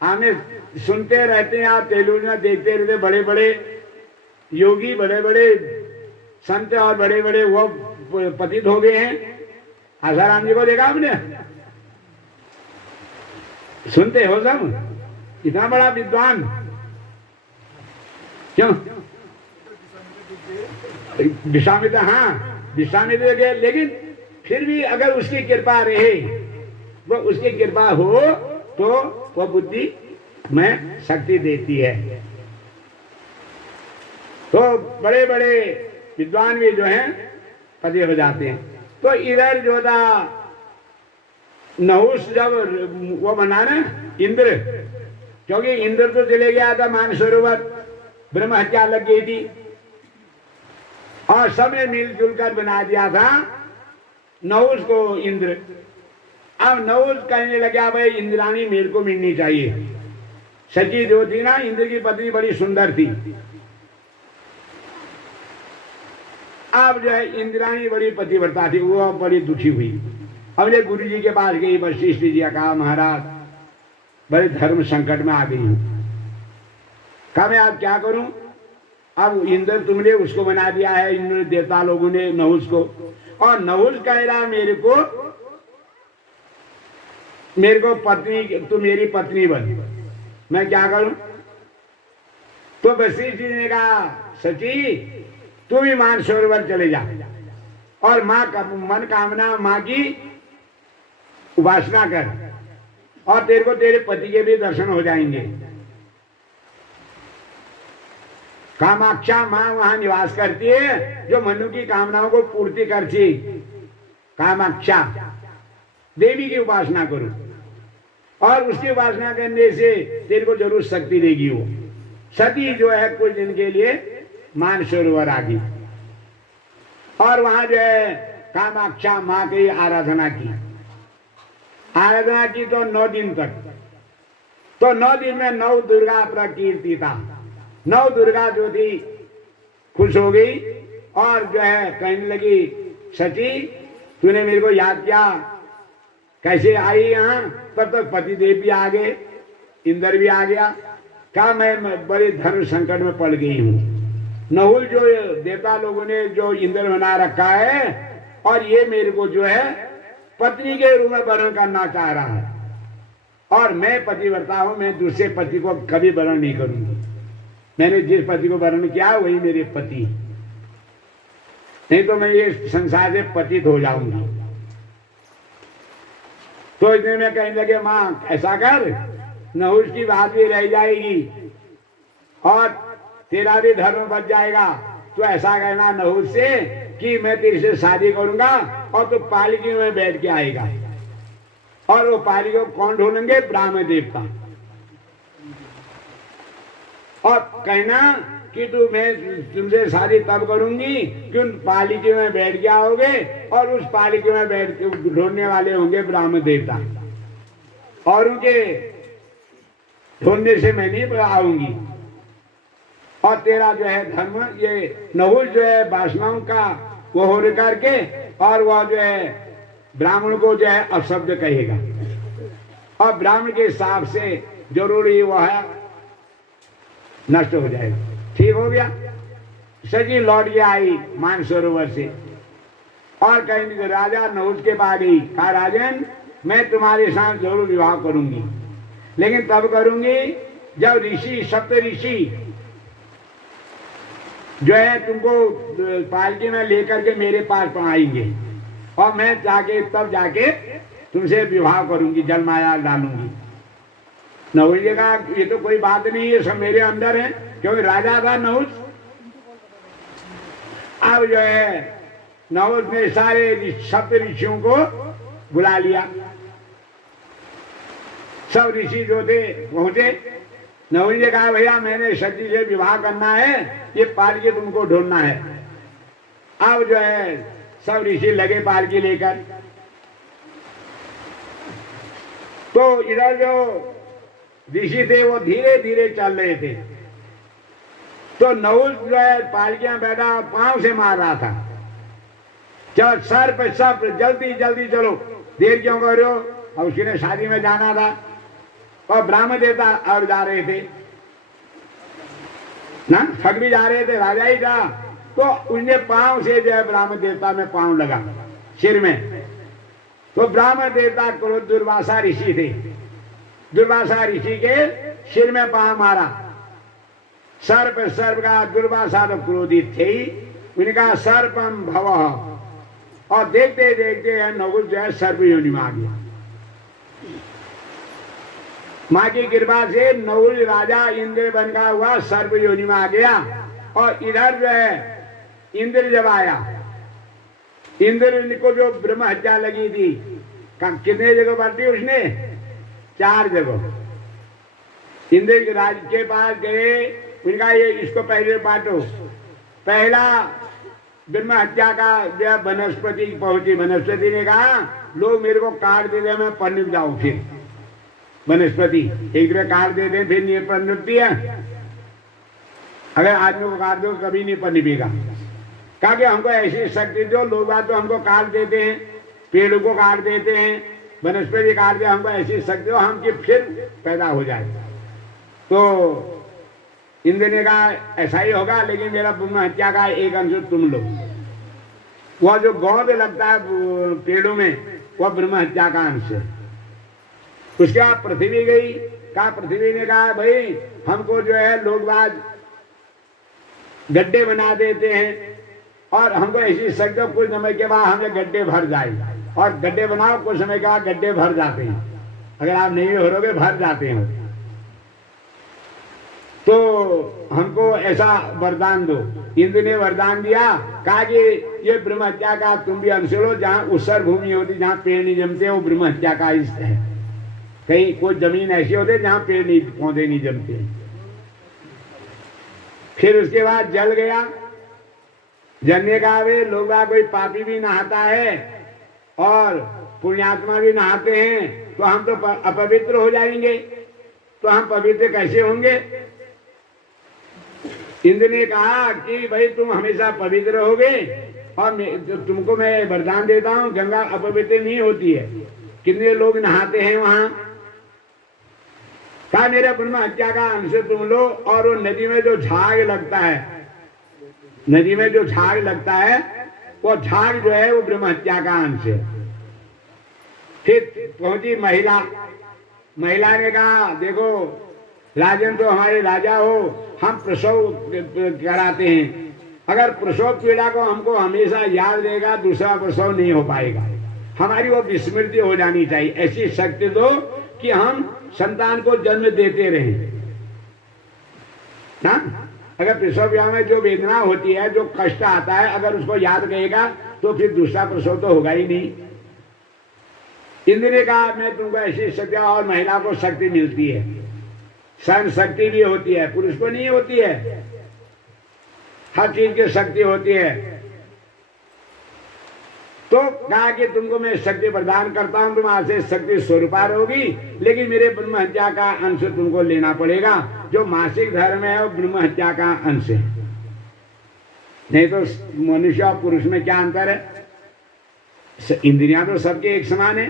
हमें सुनते रहते हैं, आप टेलीविजन में देखते रहते, बड़े बड़े योगी, बड़े बड़े संत और बड़े बड़े वो पतित हो गए हैं। आसाराम जी को देखा आपने, सुनते हो सब, इतना बड़ा विद्वान क्यों? विश्वामित्र, हाँ विश्वामित्र गए, लेकिन फिर भी अगर उसकी कृपा रहे, वो उसकी कृपा हो तो वो बुद्धि में शक्ति देती है। तो बड़े बड़े विद्वान भी जो हैं पति हो जाते हैं। तो इधर जो था नहुस, जब वो बना ना इंद्र, क्योंकि इंद्र तो चले गया था मानसरोवर, ब्रह्म हत्या लग गई थी और सबने मिलजुल कर बना दिया था नहुस को इंद्र। अब नहुस कहने लगा भाई इंद्राणी मेरे को मिलनी चाहिए। सची जो थी ना इंद्र की पत्नी, बड़ी सुंदर थी। अब जो है इंद्राणी बड़ी पतिव्रता थी, वो बड़ी दुखी हुई। अब ये गुरु जी के पास गई, वशिष्ठ जी कहा महाराज बड़े धर्म संकट में आ गई हूं। कहा मैं आप क्या करूं? अब इंद्र तुमने उसको बना दिया है, इंद्र देवता लोगों ने नहुस को, और नहुस कह रहा मेरे को पत्नी, तू मेरी पत्नी बन, मैं क्या करूं? तो वशिष्ठ जी ने कहा सची तू भी मानसरोवर चले जा और माँ का मन कामना माँ की उपासना कर, और तेरे को तेरे पति के भी दर्शन हो जाएंगे। कामाक्षा माँ वहां निवास करती है, जो मनु की कामनाओं को पूर्ति करती। कामाक्षा देवी की उपासना करो, और उसकी उपासना करने से तेरे को जरूर शक्ति देगी। वो सती जो है कुछ दिन के लिए मानसरोवर आ गई, और वहां जो है कामाक्षा माँ की आराधना की तो 9 दिन तक। तो 9 दिन में 9 दुर्गा प्रकीर्ति था। 9 दुर्गा जो थी खुश हो गई और जो है कहने लगी सची तूने मेरे को याद किया, कैसे आई यहाँ? तब तक पतिदेव भी आ गए, इंद्र भी आ गया। कहा मैं बड़े धर्म संकट में पड़ गई हूँ। नहुल जो देवता लोगों ने जो इंद्र बना रखा है, और ये मेरे को जो है पत्नी के रूप में वर्ण करना चाह रहा है, और मैं पतिव्रता हूं, मैं दूसरे पति को कभी वर्ण नहीं करूंगी। मैंने जिस पति को वर्ण किया वही मेरे पति, नहीं तो मैं ये संसार से पतित हो जाऊंगी। तो इतने में कहने लगे माँ ऐसा कर, नहुस की बात भी रह जाएगी और तेरा भी धर्म बच जाएगा। तो ऐसा कहना नहुस से कि मैं तेरे से शादी करूंगा और तू पालिकी में बैठ के आएगा, और वो पालिकी को कौन ढूंढेंगे? ब्राह्मण देवता। और कहना कि मैं तुमसे शादी तब करूंगी कि उन पालिकी में बैठ के आओगे, और उस पालिकी में बैठ के ढूंढने वाले होंगे ब्राह्मण देवता, और उनके ढूंढने से मैं नहीं आऊंगी। और तेरा जो है धर्म, ये नहुस जो है वासनाओं का वो हो करके, और वह जो है ब्राह्मण को जो है अपशब्द कहेगा, और ब्राह्मण के हिसाब से जरूरी वो है नष्ट हो जाएगा। ठीक हो गया। सची लौट के आई मानसरोवर से और कहेंगे राजा नहुष के पास गई, कहा राजन मैं तुम्हारे साथ जरूर विवाह करूंगी, लेकिन तब करूंगी जब ऋषि सप्त ऋषि जो है तुमको पालकी में लेकर के मेरे पास आएंगे और मैं जाके तब जाके तुमसे विवाह करूंगी, जल माया डालूंगी। नहुष जी कहा ये तो कोई बात नहीं है, सब मेरे अंदर है, क्योंकि राजा था नहुष। अब जो है नहुष ने सारे सप्त ऋषियों को बुला लिया। सब ऋषि जो थे पहुंचे। नहुष ने कहा भैया मैंने सती से विवाह करना है, ये पालकी तुमको ढूंढना है। अब जो है सब ऋषि लगे पालकी लेकर। तो इधर जो ऋषि थे वो धीरे धीरे चल रहे थे, तो नहुष जो है पालकियां बैठा पांव से मार रहा था, चल सर पे सब जल्दी जल्दी चलो, देर क्यों कर रहे हो। अब उसने शादी में जाना था और ब्राह्मण देवता और जा रहे थे ना, ठग भी जा रहे थे, राजा ही था। तो उसने पांव से जो है ब्राह्मण देवता में पांव लगा सिर में। तो ब्राह्मण देवता क्रोध दुर्वासा ऋषि थे, दुर्वासा ऋषि के सिर में पांव मारा, सर्प सर्प का। दुर्वासा तो क्रोधित थे ही, उनका सर्पम भव। और देखते देखते नहुष जो है सर्प योनि में आ गया। माँ की कृपा से नहुष राजा इंद्र बन का हुआ, सर्प योनि में आ गया। और इधर जो है इंद्र जब आया, इंद्र को जो ब्रह्म हत्या लगी थी, कितने जगह बांटी उसने, 4 जगह। इंद्र के राज के पास गए, उनका ये इसको पहले बांटो। पहला ब्रह्म हत्या का वनस्पति पहुंची, वनस्पति ने कहा लोग मेरे को काट दे दे, मैं परिणित जाऊं। फिर वनस्पति एक बार काट दे दे फिर नहीं परिणति है, अगर आदमी को काट दो कभी नहीं परिणिपेगा। कहा कि हमको ऐसी शक्ति दो, लोग बात तो हमको काट देते हैं, पेड़ को काट देते हैं, वनस्पति काट दे, हमको ऐसी शक्ति दो हम कि फिर पैदा हो जाए। तो इंद्र ने कहा ऐसा ही होगा, लेकिन मेरा ब्रह्म हत्या का एक अंश तुम लो। वह जो गौद लगता है पेड़ों में, वह ब्रह्म हत्या का अंश है। उसके बाद पृथ्वी गई। कहा पृथ्वी ने कहा भाई हमको जो है लोग बात गड्ढे बना देते हैं और हमको ऐसी शक्ति, कुछ समय के बाद हमें गड्ढे भर जाए। और गड्ढे बनाओ, कुछ समय के बाद गड्ढे भर जाते हैं, अगर आप नहीं हो भर जाते हैं। तो हमको ऐसा वरदान दो। इंद्र ने वरदान दिया, कहा कि ये ब्रह्म हत्या का तुम भी अंश लो, जहाँ उत्सर भूमि होती, जहाँ पेड़ नहीं जमते, वो ब्रह्म हत्या का हिस्सा है। कहीं कोई जमीन ऐसी होती है जहाँ पेड़ नहीं, पौधे नहीं जमते। फिर उसके बाद जल गया। जलने का वे लोग कोई पापी भी नहाता है और पुण्यात्मा भी नहाते हैं, तो हम तो अपवित्र हो जाएंगे, तो हम पवित्र कैसे होंगे। इंद्र ने कहा कि भाई तुम हमेशा पवित्र रहोगे और तुमको मैं वरदान देता हूं, गंगा अपवित्र नहीं होती है। कितने लोग नहाते हैं वहां। कहा मेरा ब्रह्म हत्या का अंश तुम लो, और वो नदी में जो झाग लगता है, नदी में जो झाग लगता है, वो झाग जो है वो ब्रह्म हत्या का अंश है। फिर पहुंची महिला। महिला ने कहा देखो राजन तो हमारे राजा हो, हम प्रसव कराते हैं, अगर प्रसव पीड़ा को हमको हमेशा याद रहेगा, दूसरा प्रसव नहीं हो पाएगा, हमारी वो विस्मृति हो जानी चाहिए। ऐसी शक्ति दो कि हम संतान को जन्म देते रहें ना। अगर प्रसव पीड़ा में जो वेदना होती है, जो कष्ट आता है, अगर उसको याद रहेगा तो फिर दूसरा प्रसव तो होगा ही नहीं। इंद्र ने कहा मैं तुमको ऐसी शक्ति, और महिला को शक्ति मिलती है, सहन शक्ति भी होती है, पुरुष को नहीं होती है, हर चीज की शक्ति होती है। तो कहा कि तुमको मैं शक्ति प्रदान करता हूं, तुम आज से शक्ति स्वरूपा रहोगी, लेकिन मेरे ब्रह्म हत्या का अंश तुमको लेना पड़ेगा। जो मासिक धर्म है वो ब्रह्म हत्या का अंश है, नहीं तो मनुष्य और पुरुष में क्या अंतर है। इंद्रियां तो सबके एक समान है,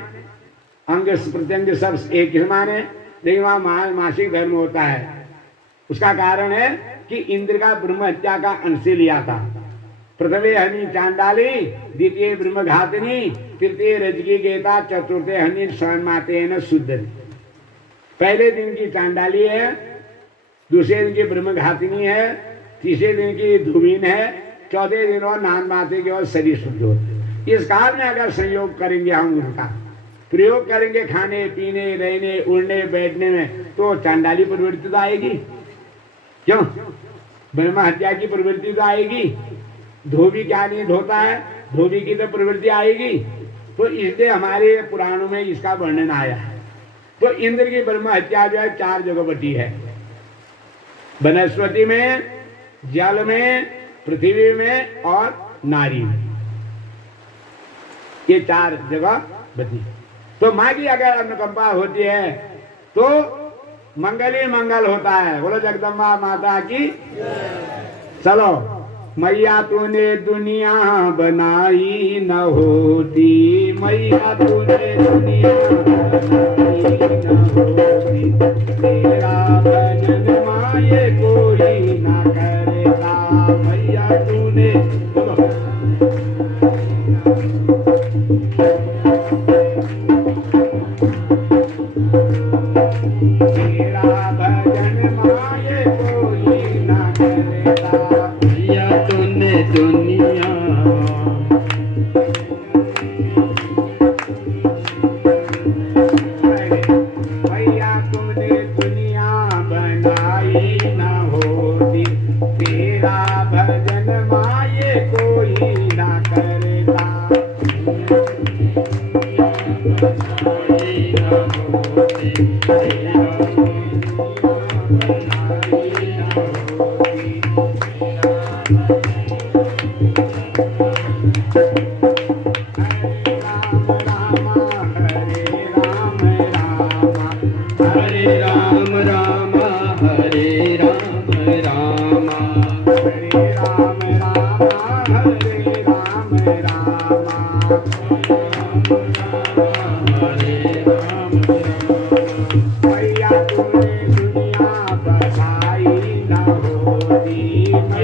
अंग प्रत्यंग सब एक समान है, लेकिन वहां मासिक धर्म होता है। उसका कारण है कि इंद्र का ब्रह्म हत्या का अंश लिया था। प्रथमे हनि चांडाली, द्वितीय ब्रह्म घातनी, तृतीय रजगी गेता, चतुर्थे हनि स्वयंमाते न शुद्ध। पहले दिन की चांडाली है, दूसरे दिन की ब्रह्म घातनी है, तीसरे दिन की धुबीन है, चौथे दिन और नान माते के और शरीर शुद्ध होते। इस काल में अगर संयोग करेंगे हम उनका प्रयोग करेंगे खाने पीने रहने उड़ने बैठने में, तो चांडाली प्रवृत्ति तो आएगी। क्यों? ब्रह्म हत्या की प्रवृत्ति तो आएगी। धोबी क्या नहीं धोता है, धोबी की तो प्रवृत्ति आएगी। तो इसलिए हमारे पुराणों में इसका वर्णन आया है। तो इंद्र की ब्रह्म हत्या जो है 4 जगह बटी है, वनस्पति में, जल में, पृथ्वी में और नारी में। ये 4 जगह बटी। तो माँ की अगर अनुकंपा होती है तो मंगल ही मंगल होता है। बोलो जगदम्बा माता की। चलो, मैया तूने दुनिया बनाई न होती, मैया तूने दुनिया बनाई न होती, तेरा भजन माये कोई ना करता, मैया तूने दुनिया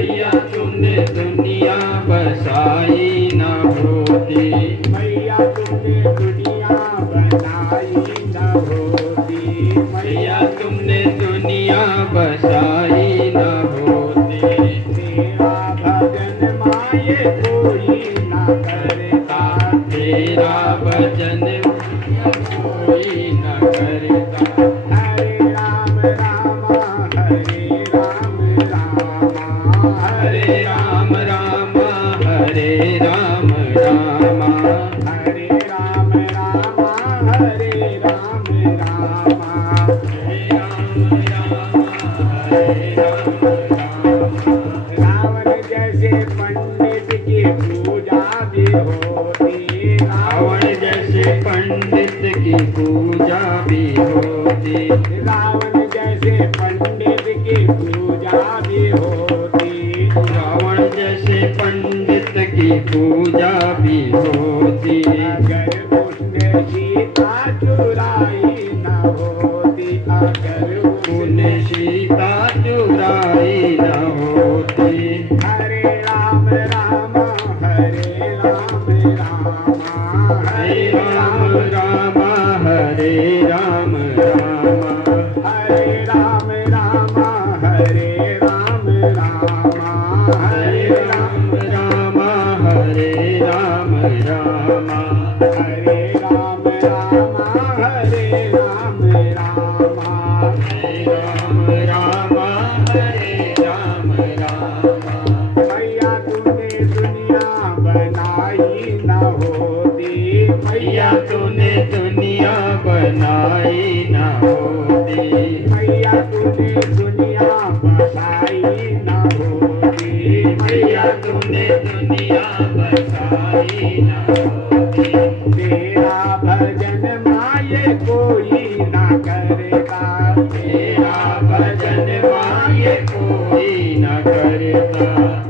भैया तूने दुनिया बनाई न होती,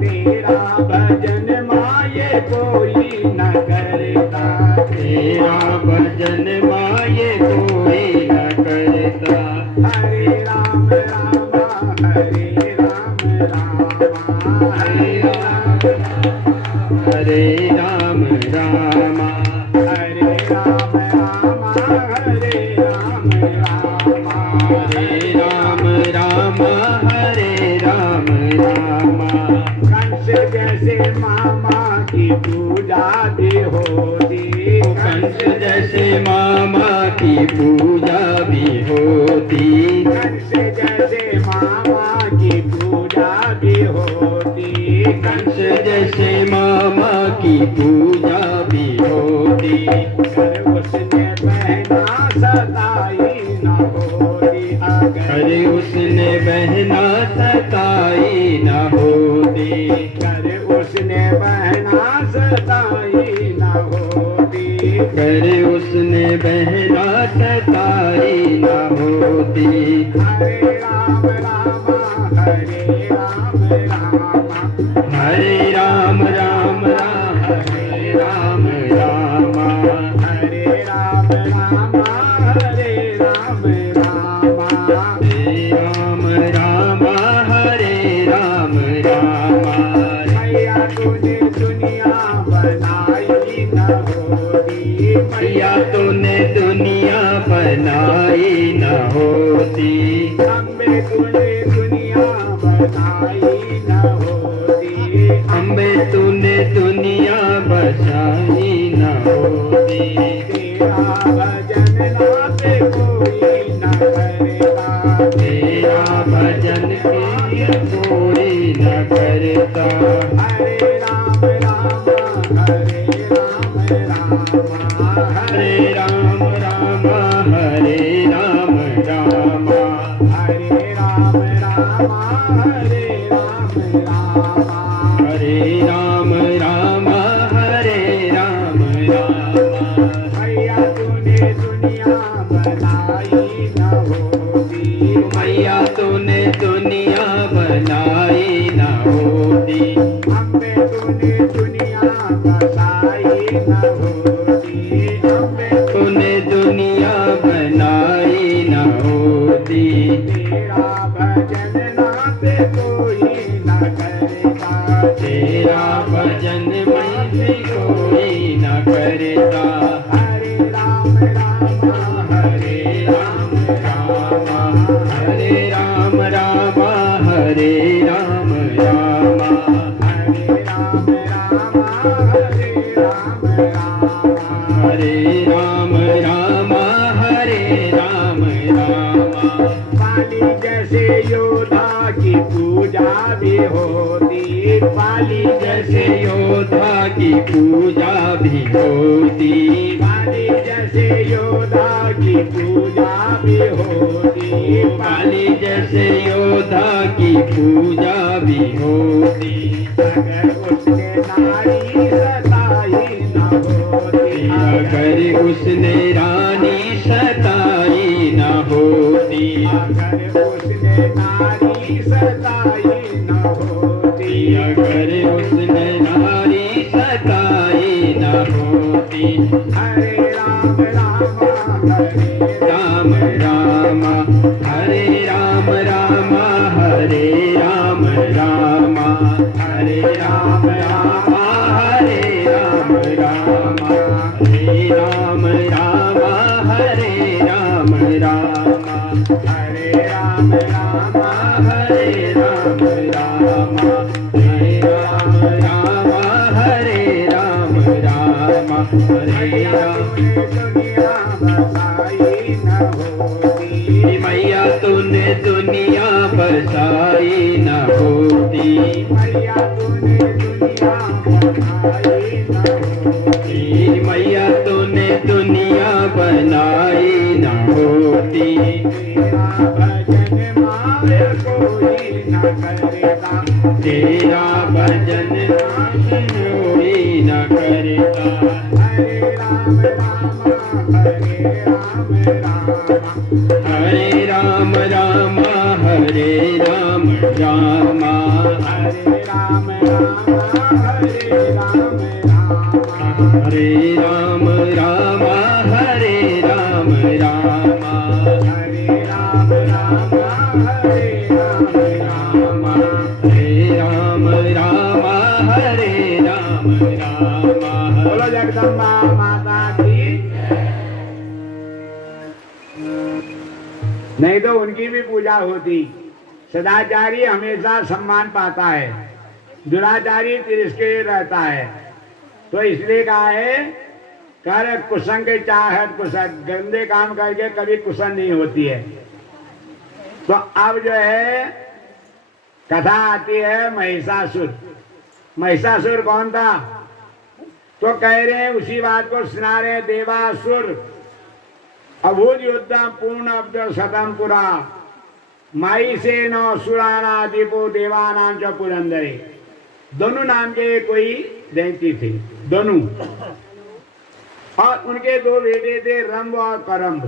तेरा भजन माये कोई ना करता, भजन माये कोई न करता। राम हरे राम राम हरे राम राम हरे राम राम हरे राम राम कंस जैसे मामा की पूजा भी होती कंस जैसे मामा की पूजा भी होती कंस जैसे मामा की पूजा भी होती कंस जैसे मामा की पूजा भी होती कर उसने बहना सताई न होती अरे उसने बहना सताई न होती कर उसने बहना सताई न होती कर उसने बहना सताई न होती हरे राम राम हरे राम राम हरे राम राम राम हरे राम राम हरे राम राम हरे राम राम हरे राम राम हरे राम राम मैया तूने दुनिया बनाई न होती मैया तूने दुनिया बनाई न होती अम्बे तूने दुनिया बनाई न होती अम्बे तूने दुनिया बसाई न होती तेरा भजन नाते कोई न करेगा तेरा भजन के कोई न करता हरे राम राम हरे राम राम हरे राम राम हरे राम राम हरे राम राम हरे राम राम हरे राम राम हरे राम राम मैया तूने दुनिया बनाई न होती मैया तूने दुनिया बनाई न होती अम्बे तूने दुनिया बसाई न होती अम्बे तूने दुनिया बनाई न होती तेरा भजन नाते कोई न करेगा तेरा भजन मैं भी कोई न करता हरे राम राम हरे राम राम हरे राम राम हरे राम राम हरे राम राम हरे राम राम हरे राम राम हरे राम राम पाली जैसे योद्धा की पूजा भी होती पाली जैसे योद्धा की पूजा भी होती पाली जैसे योद्धा की पूजा भी होती काली जैसे योद्धा की पूजा भी होती अगर उसने नारी सताई न होती अगर उसने रानी सताई न होती अगर उसने नारी सताई न होती अगर उसने नारी सताई न होती हरे राम राम हरे राम राम हरे राम राम हरे राम राम हरे राम राम हरे राम राम हरे राम राम हरे राम राम हरे राम राम हरे राम राम हरे राम राम हरे राम राम हरे राम दुनिया बसाई न होती मैया तूने दुनिया बसाई न होती मैया तूने दुनिया बनाई न होती मैया तूने दुनिया बनाई न होती तेरा भजन माय कोई न करेगा तेरा भजन हरे राम राम हरे राम राम हरे राम राम हरे राम राम हरे राम राम हरे राम राम हरे राम राम हरे राम राम हरे राम राम हरे राम राम बोला जगदम्बा माता की। नहीं तो उनकी भी पूजा होती। सदाचारी हमेशा सम्मान पाता है, दुराचारी तिरस्कृत रहता है। तो इसलिए कहा है कर कुसंग चाहत कुसंग, गंदे काम करके कभी कुसंग नहीं होती है। तो अब जो है कथा आती है महिषासुर। महिषासुर कौन था? तो कह रहे हैं उसी बात को सुना रहे हैं। देवासुर अभूत युद्धम पूर्ण अब्द शतम पुरा माई से नौ सुराना दीपो देवानाम च पुरंदरे। दोनों नाम के कोई दैती थे, दोनों, और उनके दो बेटे थे रंभ और करम्ब।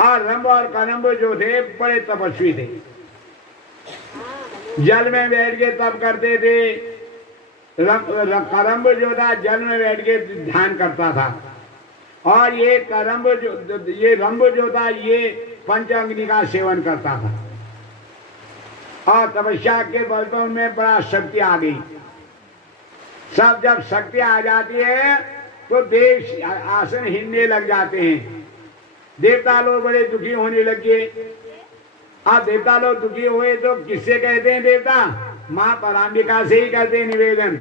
और रंभ और करम्ब जो थे बड़े तपस्वी थे, जल में बैठ के तप करते थे। करम्ब जो था जल में बैठ के ध्यान करता था, और ये करम्ब जो ये रंभ जो था ये पंचाग्नि का सेवन करता था। और तपस्या के बल पर उनमें बड़ा शक्ति आ गई। सब जब शक्ति आ जाती है तो देश आसन हिलने लग जाते हैं। देवता लोग बड़े दुखी होने लगे। अब देवता लोग दुखी हुए तो किससे कहते हैं देवता? माँ पराम्बिका से ही करते हैं निवेदन।